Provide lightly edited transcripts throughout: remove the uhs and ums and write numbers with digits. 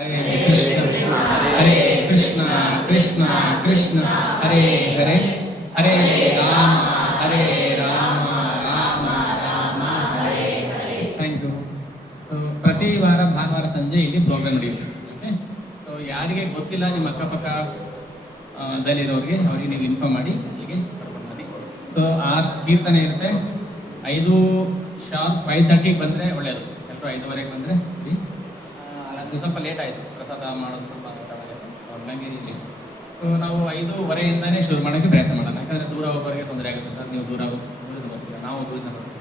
Hare Krishna Hare Krishna Krishna Krishna Hare Hare Hare Rama Hare Rama Rama Rama Hare Hare. Thank you. ಪ್ರತಿ ವಾರ ಭಾನುವಾರ ಸಂಜೆ ಇಲ್ಲಿ ಪ್ರೋಗ್ರಾಮ್ ನಡೆಯುತ್ತೆ. ಓಕೆ, ಸೊ ಯಾರಿಗೆ ಗೊತ್ತಿಲ್ಲ ನಿಮ್ಮ ಅಕ್ಕಪಕ್ಕ ದಲ್ಲಿರೋರಿಗೆ ಅವರಿಗೆ ನೀವು ಇನ್ಫಾರ್ಮ್ ಮಾಡಿ ಇಲ್ಲಿಗೆ ಕರ್ಕೊಂಡು ಬನ್ನಿ. ಸೊ 6 ಕೀರ್ತನೆ ಇರುತ್ತೆ. 5 ಶಾರ್ಪ್ 5:30 ಬಂದರೆ ಒಳ್ಳೆಯದು. ಎಲ್ಲರೂ 5:15 ಬಂದರೆ ಅದು ಸ್ವಲ್ಪ ಲೇಟ್ ಆಯಿತು, ಪ್ರಸಾದ ಮಾಡೋದು ಸ್ವಲ್ಪ ತಡವಾಯಿತು. ಸೊ ಹಂಗಾಗಿ ಇಲ್ಲಿ ಸೊ ನಾವು 5:15 ಶುರು ಮಾಡೋಕ್ಕೆ ಪ್ರಯತ್ನ ಮಾಡೋಣ. ಯಾಕಂದರೆ ದೂರ ಒಬ್ಬರಿಗೆ ತೊಂದರೆ ಆಗುತ್ತೆ ಸರ್, ನೀವು ದೂರದ ಬರ್ತೀರ, ನಾವು ದೂರಿಂದ ಬರ್ತೀವಿ.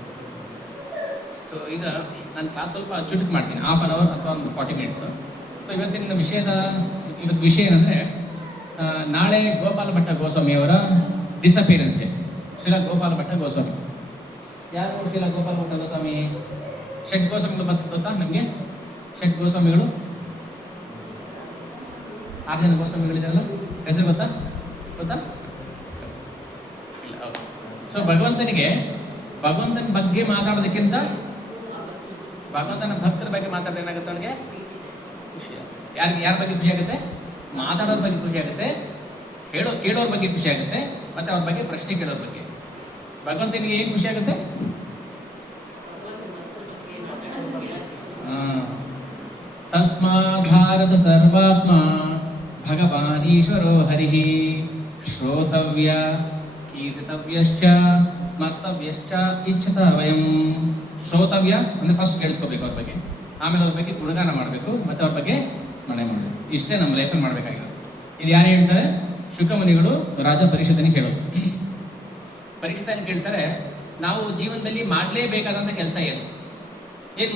ಸೊ ಈಗ ನಾನು ಕ್ಲಾಸ್ ಸ್ವಲ್ಪ ಚುಟುಕು ಮಾಡ್ತೀನಿ, 1/2 ಅವರ್ ಅಥವಾ ಒಂದು 40 ಮಿನಿಟ್ಸು. ಸೊ ಇವತ್ತಿನ ಇವತ್ತು ವಿಷಯ ಏನಂದರೆ, ನಾಳೆ ಗೋಪಾಲ ಭಟ್ಟ ಗೋಸ್ವಾಮಿಯವರ ಡಿಸಪಿಯರೆನ್ಸ್ ಡೇ. ಶ್ರೀಲ ಗೋಪಾಲ ಭಟ್ಟ ಗೋಸ್ವಾಮಿ ಯಾರು? ಶ್ರೀಲ ಗೋಪಾಲ ಭಟ್ಟ ಗೋಸ್ವಾಮಿ ಷಡ್ ಗೋಸ್ವಾಮಿಗಳು ಗೊತ್ತಾ ನಮಗೆ? ಷಡ್ ಗೋಸ್ವಾಮಿಗಳು 6 ಜನ ಗೋಸ್ವಾಮಿಗಳಿದಾರಲ್ಲ, ಹೆಸರು ಗೊತ್ತಾ? ಇಲ್ಲ. ಸೊ ಭಗವಂತನ ಬಗ್ಗೆ ಮಾತಾಡೋದಕ್ಕಿಂತ ಭಗವಂತನ ಭಕ್ತರ ಬಗ್ಗೆ ಮಾತಾಡೋದು ಏನಾಗುತ್ತೆ ಅವನಿಗೆ ಖುಷಿ ಆಗುತ್ತೆ. ಯಾರ ಬಗ್ಗೆ ಖುಷಿ ಆಗುತ್ತೆ? ಮಾತಾಡೋದ್ರ ಬಗ್ಗೆ ಖುಷಿ ಆಗುತ್ತೆ, ಕೇಳೋರ ಬಗ್ಗೆ ಖುಷಿ ಆಗುತ್ತೆ, ಮತ್ತೆ ಅವ್ರ ಬಗ್ಗೆ ಪ್ರಶ್ನೆ ಕೇಳೋರ ಬಗ್ಗೆ. ಭಗವಂತನಿಗೆ ಏನು ಖುಷಿ ಆಗುತ್ತೆ? ತಸ್ಮಾ ಭಾರತ ಸರ್ವಾತ್ಮ ಭಗವಾನ್ ಈಶ್ವರೋ ಹರಿಃ ಶ್ರೋತವ್ಯ ಕೀರ್ತಿತವ್ಯಶ್ಚ ಸ್ಮರ್ತವ್ಯಶ್ಚ ಇಚ್ಛತ ವಯಂ. ಶ್ರೋತವ್ಯ ಅಂದರೆ ಫಸ್ಟ್ ಕೇಳಿಸ್ಕೋಬೇಕು ಅವ್ರ ಬಗ್ಗೆ, ಆಮೇಲೆ ಅವ್ರ ಬಗ್ಗೆ ಗುಣಗಾನ ಮಾಡಬೇಕು, ಮತ್ತೆ ಅವ್ರ ಬಗ್ಗೆ ಸ್ಮರಣೆ ಮಾಡಬೇಕು. ಇಷ್ಟೇ ನಮ್ಮ ಲೈಫಲ್ಲಿ ಮಾಡಬೇಕಾಗಿರೋದು. ಇದು ಯಾರು ಹೇಳ್ತಾರೆ? ಶುಕಮುನಿಗಳು ರಾಜ ಪರೀಕ್ಷಿತನಿಗೆ ಹೇಳೋದು. ಪರೀಕ್ಷಿತನಿಗೆ ಕೇಳ್ತಾರೆ, ನಾವು ಜೀವನದಲ್ಲಿ ಮಾಡಲೇಬೇಕಾದಂಥ ಕೆಲಸ ಏನು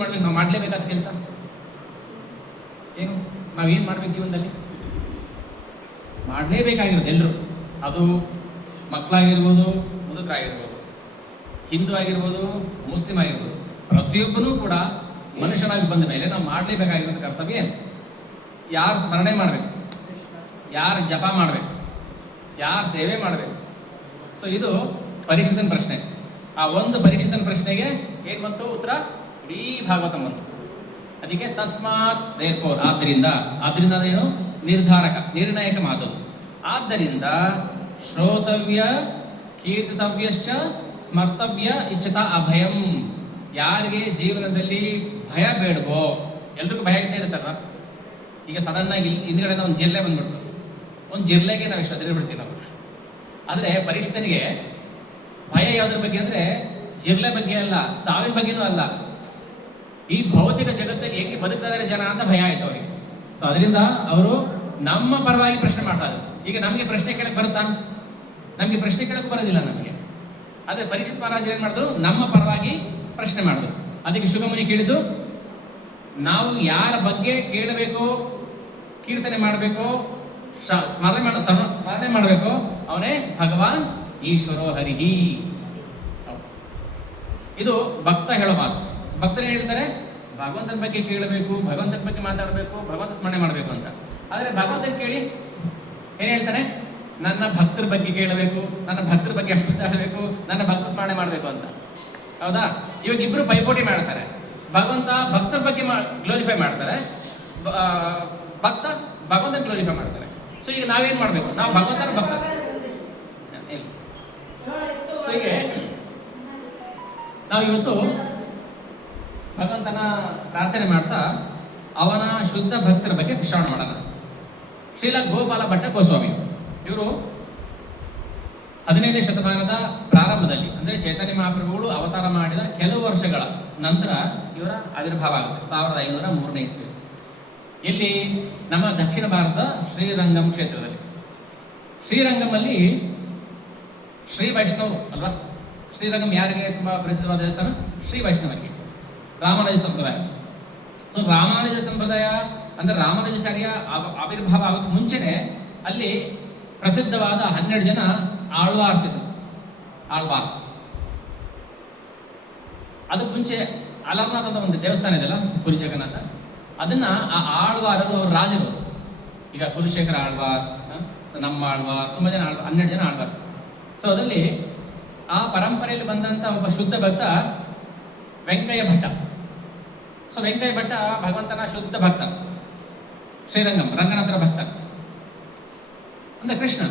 ಮಾಡ್ಬೇಕು? ನಾವು ಮಾಡಲೇಬೇಕಾದ ಕೆಲಸ ಏನು? ನಾವೇನು ಮಾಡ್ಬೇಕು ಜೀವನದಲ್ಲಿ? ಮಾಡಲೇಬೇಕಾಗಿರೋದು ಎಲ್ಲರೂ, ಅದು ಮಕ್ಕಳಾಗಿರ್ಬೋದು, ಮುದುಕರಾಗಿರ್ಬೋದು, ಹಿಂದೂ ಆಗಿರ್ಬೋದು, ಮುಸ್ಲಿಂ ಆಗಿರ್ಬೋದು, ಪ್ರತಿಯೊಬ್ಬನೂ ಕೂಡ ಮನುಷ್ಯನಾಗಿ ಬಂದ ಮೇಲೆ ನಾವು ಮಾಡಲೇಬೇಕಾಗಿರೋದು ಕರ್ತವ್ಯ ಏನು? ಯಾರು ಸ್ಮರಣೆ ಮಾಡಬೇಕು, ಯಾರು ಜಪ ಮಾಡಬೇಕು, ಯಾರು ಸೇವೆ ಮಾಡಬೇಕು. ಸೊ ಇದು ಪರೀಕ್ಷಿತನ ಪ್ರಶ್ನೆ. ಆ ಒಂದು ಪರೀಕ್ಷಿತನ ಪ್ರಶ್ನೆಗೆ ಏನು ಬಂತು ಉತ್ತರ? ಇಡೀ ಭಾಗವತ ಬಂತು. ಅದಕ್ಕೆ ತಸ್ಮಾತ್ ದೇರ್ಫೋರ್, ಆದ್ದರಿಂದ ಅದೇನು? ನಿರ್ಣಾಯಕ ಮಾತು. ಆದ್ದರಿಂದ ಶ್ರೋತವ್ಯ ಕೀರ್ತಿತವ್ಯಶ್ಚ ಸ್ಮರ್ತವ್ಯ ಇಚ್ಛತ ಅಭಯಂ. ಯಾರಿಗೆ ಜೀವನದಲ್ಲಿ ಭಯ ಬೇಡವೋ, ಎಲ್ರಿಗೂ ಭಯ ಇದ್ದೇ ಇರುತ್ತಲ್ವ. ಈಗ ಸಡನ್ನಾಗಿ ಹಿಂದ್ಗಡೆ ಒಂದು ಜಿರ್ಲೆ ಬಂದ್ಬಿಡ್ತು, ಒಂದು ಜಿರ್ಲೆಗೆ ನಾವು ಇಷ್ಟು ಬಿಡ್ತೀವಿ ನಾವು. ಆದರೆ ಪರೀಕ್ಷಿತನಿಗೆ ಭಯ ಯಾವುದ್ರ ಬಗ್ಗೆ ಅಂದರೆ ಜಿರ್ಲೆ ಬಗ್ಗೆ ಅಲ್ಲ, ಸಾವಿನ ಬಗ್ಗೆನೂ ಅಲ್ಲ, ಈ ಭೌತಿಕ ಜಗತ್ತಲ್ಲಿ ಹೇಗೆ ಬದುಕ್ತಾ ಇದ್ದಾರೆ ಜನ ಅಂತ ಭಯ ಆಯ್ತು ಅವರಿಗೆ. ಸೊ ಅದರಿಂದ ಅವರು ನಮ್ಮ ಪರವಾಗಿ ಪ್ರಶ್ನೆ ಮಾಡ್ತಾರೆ. ಈಗ ನಮಗೆ ಪ್ರಶ್ನೆ ಕೇಳಕ್ಕೆ ಬರುತ್ತಾ? ನಮಗೆ ಪ್ರಶ್ನೆ ಕೇಳಕ್ಕೆ ಬರೋದಿಲ್ಲ ನಮಗೆ. ಆದರೆ ಪರೀಕ್ಷಿತ್ ಮಹಾರಾಜರು ಏನು ಮಾಡಿದ್ರು? ನಮ್ಮ ಪರವಾಗಿ ಪ್ರಶ್ನೆ ಮಾಡಿದ್ರು. ಅದಕ್ಕೆ ಶುಕಮುನಿ ಕೇಳಿದ್ದು, ನಾವು ಯಾರ ಬಗ್ಗೆ ಕೇಳಬೇಕು, ಕೀರ್ತನೆ ಮಾಡಬೇಕು, ಸ್ಮರಣೆ ಮಾಡಬೇಕು, ಅವನೇ ಭಗವಾನ್ ಈಶ್ವರೋ ಹರಿಹಿ. ಇದು ಭಕ್ತ ಹೇಳೋ ಮಾತು. ಭಕ್ತರು ಹೇಳ್ತಾರೆ ಭಗವಂತನ ಬಗ್ಗೆ ಕೇಳಬೇಕು, ಭಗವಂತನ ಬಗ್ಗೆ ಮಾತಾಡಬೇಕು, ಭಗವಂತ ಸ್ಮರಣೆ ಮಾಡಬೇಕು ಅಂತ. ಆದರೆ ಭಗವಂತನ ಕೇಳಿ ಏನು ಹೇಳ್ತಾನೆ? ನನ್ನ ಭಕ್ತರ ಬಗ್ಗೆ ಕೇಳಬೇಕು, ನನ್ನ ಭಕ್ತರ ಬಗ್ಗೆ ಮಾತಾಡಬೇಕು, ನನ್ನ ಭಕ್ತರ ಸ್ಮರಣೆ ಮಾಡಬೇಕು ಅಂತ. ಹೌದಾ? ಇವಾಗ ಇಬ್ರು ಪೈಪೋಟಿ ಮಾಡ್ತಾರೆ. ಭಗವಂತ ಭಕ್ತರ ಬಗ್ಗೆ ಗ್ಲೋರಿಫೈ ಮಾಡ್ತಾರೆ, ಭಕ್ತ ಭಗವಂತನ ಗ್ಲೋರಿಫೈ ಮಾಡ್ತಾರೆ. ಸೊ ಈಗ ನಾವೇನು ಮಾಡಬೇಕು? ನಾವು ಭಗವಂತನ ಭಕ್ತ. ಸೊ ಹೀಗೆ ನಾವು ಇವತ್ತು ಭಗವಂತನ ಪ್ರಾರ್ಥನೆ ಮಾಡ್ತಾ ಅವನ ಶುದ್ಧ ಭಕ್ತರ ಬಗ್ಗೆ ಶ್ರವಣ ಮಾಡೋಣ. ಶ್ರೀಲ ಗೋಪಾಲ ಭಟ್ಟ ಗೋಸ್ವಾಮಿ ಇವರು 15ನೇ ಶತಮಾನದ ಪ್ರಾರಂಭದಲ್ಲಿ, ಅಂದರೆ ಚೈತನ್ಯ ಮಹಾಪ್ರಭುಗಳು ಅವತಾರ ಮಾಡಿದ ಕೆಲವು ವರ್ಷಗಳ ನಂತರ ಇವರ ಆವಿರ್ಭಾವ ಆಗುತ್ತೆ. 1503ನೇ ಇಸ್ವಿ ಇಲ್ಲಿ ನಮ್ಮ ದಕ್ಷಿಣ ಭಾರತದ ಶ್ರೀರಂಗಂ ಕ್ಷೇತ್ರದಲ್ಲಿ. ಶ್ರೀರಂಗಮಲ್ಲಿ ಶ್ರೀ ವೈಷ್ಣವರು ಅಲ್ವಾ? ಶ್ರೀರಂಗಂ ಯಾರಿಗೆ ತುಂಬ ಪ್ರಸಿದ್ಧವಾದ ದೇವಸ್ಥಾನ? ಶ್ರೀ ವೈಷ್ಣವರಿಗೆ, ರಾಮಾನುಜ ಸಂಪ್ರದಾಯ. ಸೊ ರಾಮಾನುಜ ಸಂಪ್ರದಾಯ ಅಂದರೆ ರಾಮಾನುಜಾಚಾರ್ಯ ಆವಿರ್ಭಾವ ಆಗೋಕ್ಕೆ ಮುಂಚೆನೆ ಅಲ್ಲಿ ಪ್ರಸಿದ್ಧವಾದ 12 ಜನ ಆಳ್ವಾರ್ಸ್ ಇದ್ರು. ಆಳ್ವಾರ್. ಅದಕ್ಕೆ ಮುಂಚೆ ಅಲರ್ನಾಥ್ ಅಂತ ಒಂದು ದೇವಸ್ಥಾನ ಇದೆಯಲ್ಲ, ಪುರಿ ಜಗನ್ನಾಥ, ಅದನ್ನ ಆ ಆಳ್ವಾರರು ಅವ್ರ ರಾಜರು. ಈಗ ಕುಲಶೇಖರ ಆಳ್ವಾರ್, ನಮ್ಮ ಆಳ್ವಾರ್, ತುಂಬ ಜನ 12 ಜನ ಆಳ್ವಾರ್ಸ್. ಸೊ ಅದರಲ್ಲಿ ಆ ಪರಂಪರೆಯಲ್ಲಿ ಬಂದಂಥ ಒಬ್ಬ ಶುದ್ಧ ಭಕ್ತ ವೆಂಕಯ್ಯ ಭಟ್ಟ. ಸೊ ವೆಂಕಯ್ಯ ಭಟ್ಟ ಭಗವಂತನ ಶುದ್ಧ ಭಕ್ತ. ಶ್ರೀರಂಗಂ ರಂಗನಾಥರ ಭಕ್ತ ಅಂದ್ರೆ ಕೃಷ್ಣ.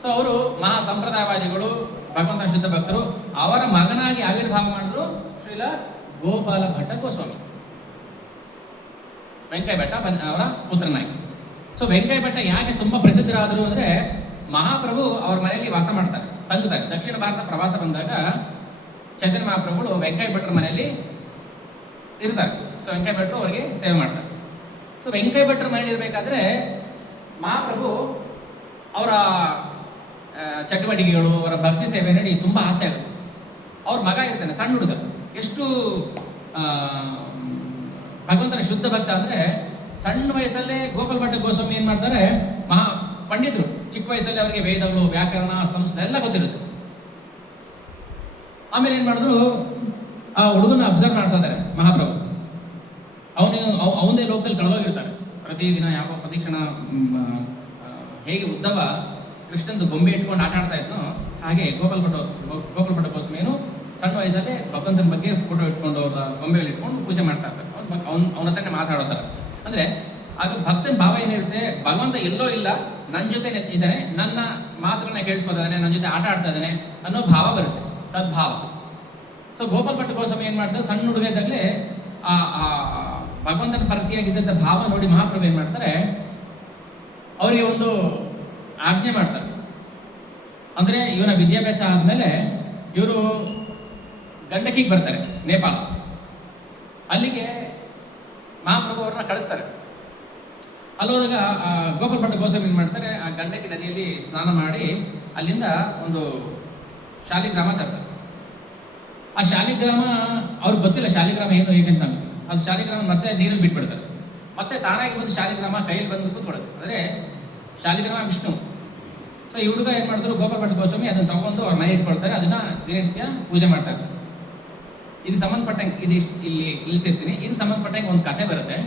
ಸೊ ಅವರು ಮಹಾ ಸಂಪ್ರದಾಯವಾದಿಗಳು, ಭಗವಂತನ ಶುದ್ಧ ಭಕ್ತರು. ಅವರ ಮಗನಾಗಿ ಆವಿರ್ಭಾವ ಮಾಡಿದ್ರು ಶ್ರೀಲ ಗೋಪಾಲ ಭಟ್ಟ ಗೋಸ್ವಾಮಿ, ವೆಂಕಯ್ಯ ಭಟ್ಟ ಅವರ ಪುತ್ರನಾಗಿ. ಸೊ ವೆಂಕಯ್ಯ ಭಟ್ಟ ಯಾಕೆ ತುಂಬಾ ಪ್ರಸಿದ್ಧರಾದರು ಅಂದ್ರೆ, ಮಹಾಪ್ರಭು ಅವ್ರ ಮನೆಯಲ್ಲಿ ವಾಸ ಮಾಡ್ತಾರೆ, ತಂಗುತ್ತಾರೆ. ದಕ್ಷಿಣ ಭಾರತ ಪ್ರವಾಸ ಬಂದಾಗ ಚೈತನ್ಯ ಮಹಾಪ್ರಭುಗಳು ವೆಂಕಯ್ಯ ಭಟ್ರ ಮನೆಯಲ್ಲಿ ಇರ್ತಾರೆ. ಸೊ ವೆಂಕಯ್ಯ ಭಟ್ರು ಅವರಿಗೆ ಸೇವೆ ಮಾಡ್ತಾರೆ. ಸೊ ವೆಂಕಯ್ಯ ಭಟ್ರ ಮನೆಯಲ್ಲಿ ಇರಬೇಕಾದ್ರೆ ಮಹಾಪ್ರಭು ಅವರ ಚಟುವಟಿಕೆಗಳು, ಅವರ ಭಕ್ತಿ ಸೇವೆ ನೋಡಿ ತುಂಬಾ ಆಸೆ ಆಗುತ್ತೆ. ಅವ್ರ ಮಗ ಇರ್ತಾನೆ, ಸಣ್ಣ ಹುಡುಗ, ಎಷ್ಟು ಭಗವಂತನ ಶುದ್ಧ ಭಕ್ತ ಅಂದ್ರೆ, ಸಣ್ಣ ವಯಸ್ಸಲ್ಲೇ ಗೋಪಾಲ ಭಟ್ಟ ಗೋಸ್ವಾಮಿ ಏನ್ ಮಾಡ್ತಾರೆ, ಮಹಾ ಪಂಡಿತರು, ಚಿಕ್ಕ ವಯಸ್ಸಲ್ಲಿ ಅವರಿಗೆ ವೇದಗಳು, ವ್ಯಾಕರಣ, ಸಂಸ್ಕೃತ ಎಲ್ಲ ಗೊತ್ತಿರುತ್ತೆ. ಆಮೇಲೆ ಏನ್ ಮಾಡಿದ್ರು, ಆ ಹುಡುಗನ ಅಬ್ಸರ್ವ್ ಮಾಡ್ತಾ ಇದ್ದಾರೆ ಮಹಾಪ್ರಭು. ಅವನೇ ಲೋಕದಲ್ಲಿ ಕಳೆದೋಗಿರ್ತಾರೆ. ಪ್ರತಿದಿನ ಯಾವ ಪ್ರತಿಕ್ಷಣ ಹೇಗೆ ಉದ್ದವ ಕೃಷ್ಣಂದು ಗೊಂಬೆ ಇಟ್ಕೊಂಡು ಆಟ ಆಡ್ತಾ ಇದ್ನೋ, ಹಾಗೆ ಗೋಪಾಲ ಭಟ್ಟ ಗೋಸ್ವಾಮಿಯನ್ನು ಸಣ್ಣ ವಯಸ್ಸಲ್ಲೇ ಭಗವಂತನ ಬಗ್ಗೆ ಫೋಟೋ ಇಟ್ಕೊಂಡು, ಅವ್ರ ಗೊಂಬೆಗಳು ಇಟ್ಕೊಂಡು ಪೂಜೆ ಮಾಡ್ತಾ ಇರ್ತಾರೆ. ಅವನ ಹತ್ರನೇ ಮಾತಾಡೋತಾರೆ. ಅಂದ್ರೆ ಆಗ ಭಕ್ತನ ಭಾವ ಏನಿರುತ್ತೆ, ಭಗವಂತ ಎಲ್ಲೋ ಇಲ್ಲ, ನನ್ನ ಜೊತೆ ಇದ್ದಾನೆ, ನನ್ನ ಮಾತುಗಳನ್ನ ಕೇಳಿಸ್ಕೊತಾ ಇದ್ದಾನೆ, ನನ್ನ ಜೊತೆ ಆಟ ಆಡ್ತಾ ಇದ್ದಾನೆ ಅನ್ನೋ ಭಾವ ಬರುತ್ತೆ, ತದ್ಭಾವ. ಸೊ ಗೋಪಾಲ ಭಟ್ಟ ಗೋಸ್ವಾಮಿ ಏನ್ ಮಾಡ್ತಾರೆ, ಸಣ್ಣ ಹುಡುಗ ಇದ್ದಾಗಲೇ ಆ ಭಗವಂತನ ಪರತಿಯಾಗಿದ್ದಂಥ ಭಾವ ನೋಡಿ ಮಹಾಪ್ರಭು ಏನ್ ಮಾಡ್ತಾರೆ, ಅವರಿಗೆ ಒಂದು ಆಜ್ಞೆ ಮಾಡ್ತಾರೆ. ಅಂದ್ರೆ ಇವನ ವಿದ್ಯಾಭ್ಯಾಸ ಆದ್ಮೇಲೆ ಇವರು ಗಂಡಕಿಗೆ ಬರ್ತಾರೆ, ನೇಪಾಳ. ಅಲ್ಲಿಗೆ ಮಹಾಪ್ರಭು ಅವ್ರನ್ನ ಕಳಿಸ್ತಾರೆ. ಅಲ್ಲೋದಾಗ ಗೋಪಾಲ ಭಟ್ಟ ಗೋಸ್ವಾಮಿ ಏನ್ ಮಾಡ್ತಾರೆ, ಆ ಗಂಡಕಿ ನದಿಯಲ್ಲಿ ಸ್ನಾನ ಮಾಡಿ ಅಲ್ಲಿಂದ ಒಂದು ಶಾಲಿಗ್ರಾಮ ತರ್ತಾರೆ. ಆ ಶಾಲಿಗ್ರಾಮ ಅವ್ರಿಗೆ ಗೊತ್ತಿಲ್ಲ ಶಾಲಿಗ್ರಾಮ ಏನು ಹೇಗಂತ. ಅದು ಶಾಲಿಗ್ರಾಮ ಮತ್ತೆ ನೀರಲ್ಲಿ ಬಿಟ್ಬಿಡ್ತಾರೆ. ಮತ್ತೆ ತಾನಾಗಿ ಒಂದು ಶಾಲಿಗ್ರಾಮ ಕೈಯಲ್ಲಿ ಬಂದು ಕೂತ್ಕೊಳ್ಳುತ್ತೆ. ಅಂದ್ರೆ ಶಾಲಿಗ್ರಾಮ ವಿಷ್ಣು. ಸೊ ಈ ಹುಡುಗ ಏನ್ ಮಾಡಿದ್ರು, ಗೋಪಾಲ ಭಟ್ಟ ಗೋಸ್ವಾಮಿ ಅದನ್ನ ತಗೊಂಡು ಅವ್ರ ಮನೆ ಇಟ್ಕೊಳ್ತಾರೆ, ಅದನ್ನ ದಿನನಿತ್ಯ ಪೂಜೆ ಮಾಡ್ತಾರೆ. ಇದು ಸಂಬಂಧಪಟ್ಟಂಗೆ ಇದು ಇಲ್ಲಿ ಇಳಿಸಿರ್ತೀನಿ. ಇದು ಸಂಬಂಧಪಟ್ಟಂಗೆ ಒಂದು ಕಥೆ ಬರುತ್ತೆ.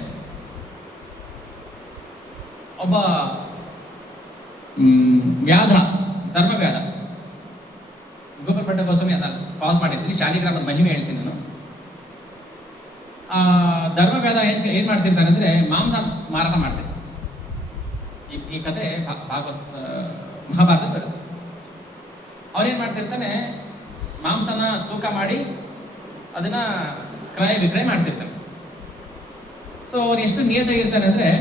ಒಬ್ಬ ವ್ಯಾಧ, ಧರ್ಮವ್ಯಾಧ, ಗೋಪಾಲ ಭಟ್ಟ ಗೋಸ್ವಾಮಿ ಅದ ಪಾಸ್ ಮಾಡಿರ್ತೀನಿ, ಶಾಲಿಗ್ರಾಮದ ಮಹಿಮೆ ಹೇಳ್ತೀನಿ ನಾನು. ಧರ್ಮವ್ಯಾಧ ಏನ್ ಮಾಡ್ತಿರ್ತಾನೆ ಅಂದ್ರೆ, ಮಾಂಸ ಮಾರಾಟ ಮಾಡ್ತಾರೆ. ಈ ಕಥೆ ಮಹಾಭಾರತ ಬರುತ್ತೆ. ಅವನೇನ್ ಮಾಡ್ತಿರ್ತಾನೆ, ಮಾಂಸನ ತೂಕ ಮಾಡಿ ಅದನ್ನ ಕ್ರಯ ವಿಕ್ರಯ ಮಾಡ್ತಿರ್ತಾನೆ. ಸೊ ಅವನು ಎಷ್ಟು ನಿಯತಾಗಿರ್ತಾನೆ ಅಂದ್ರೆ,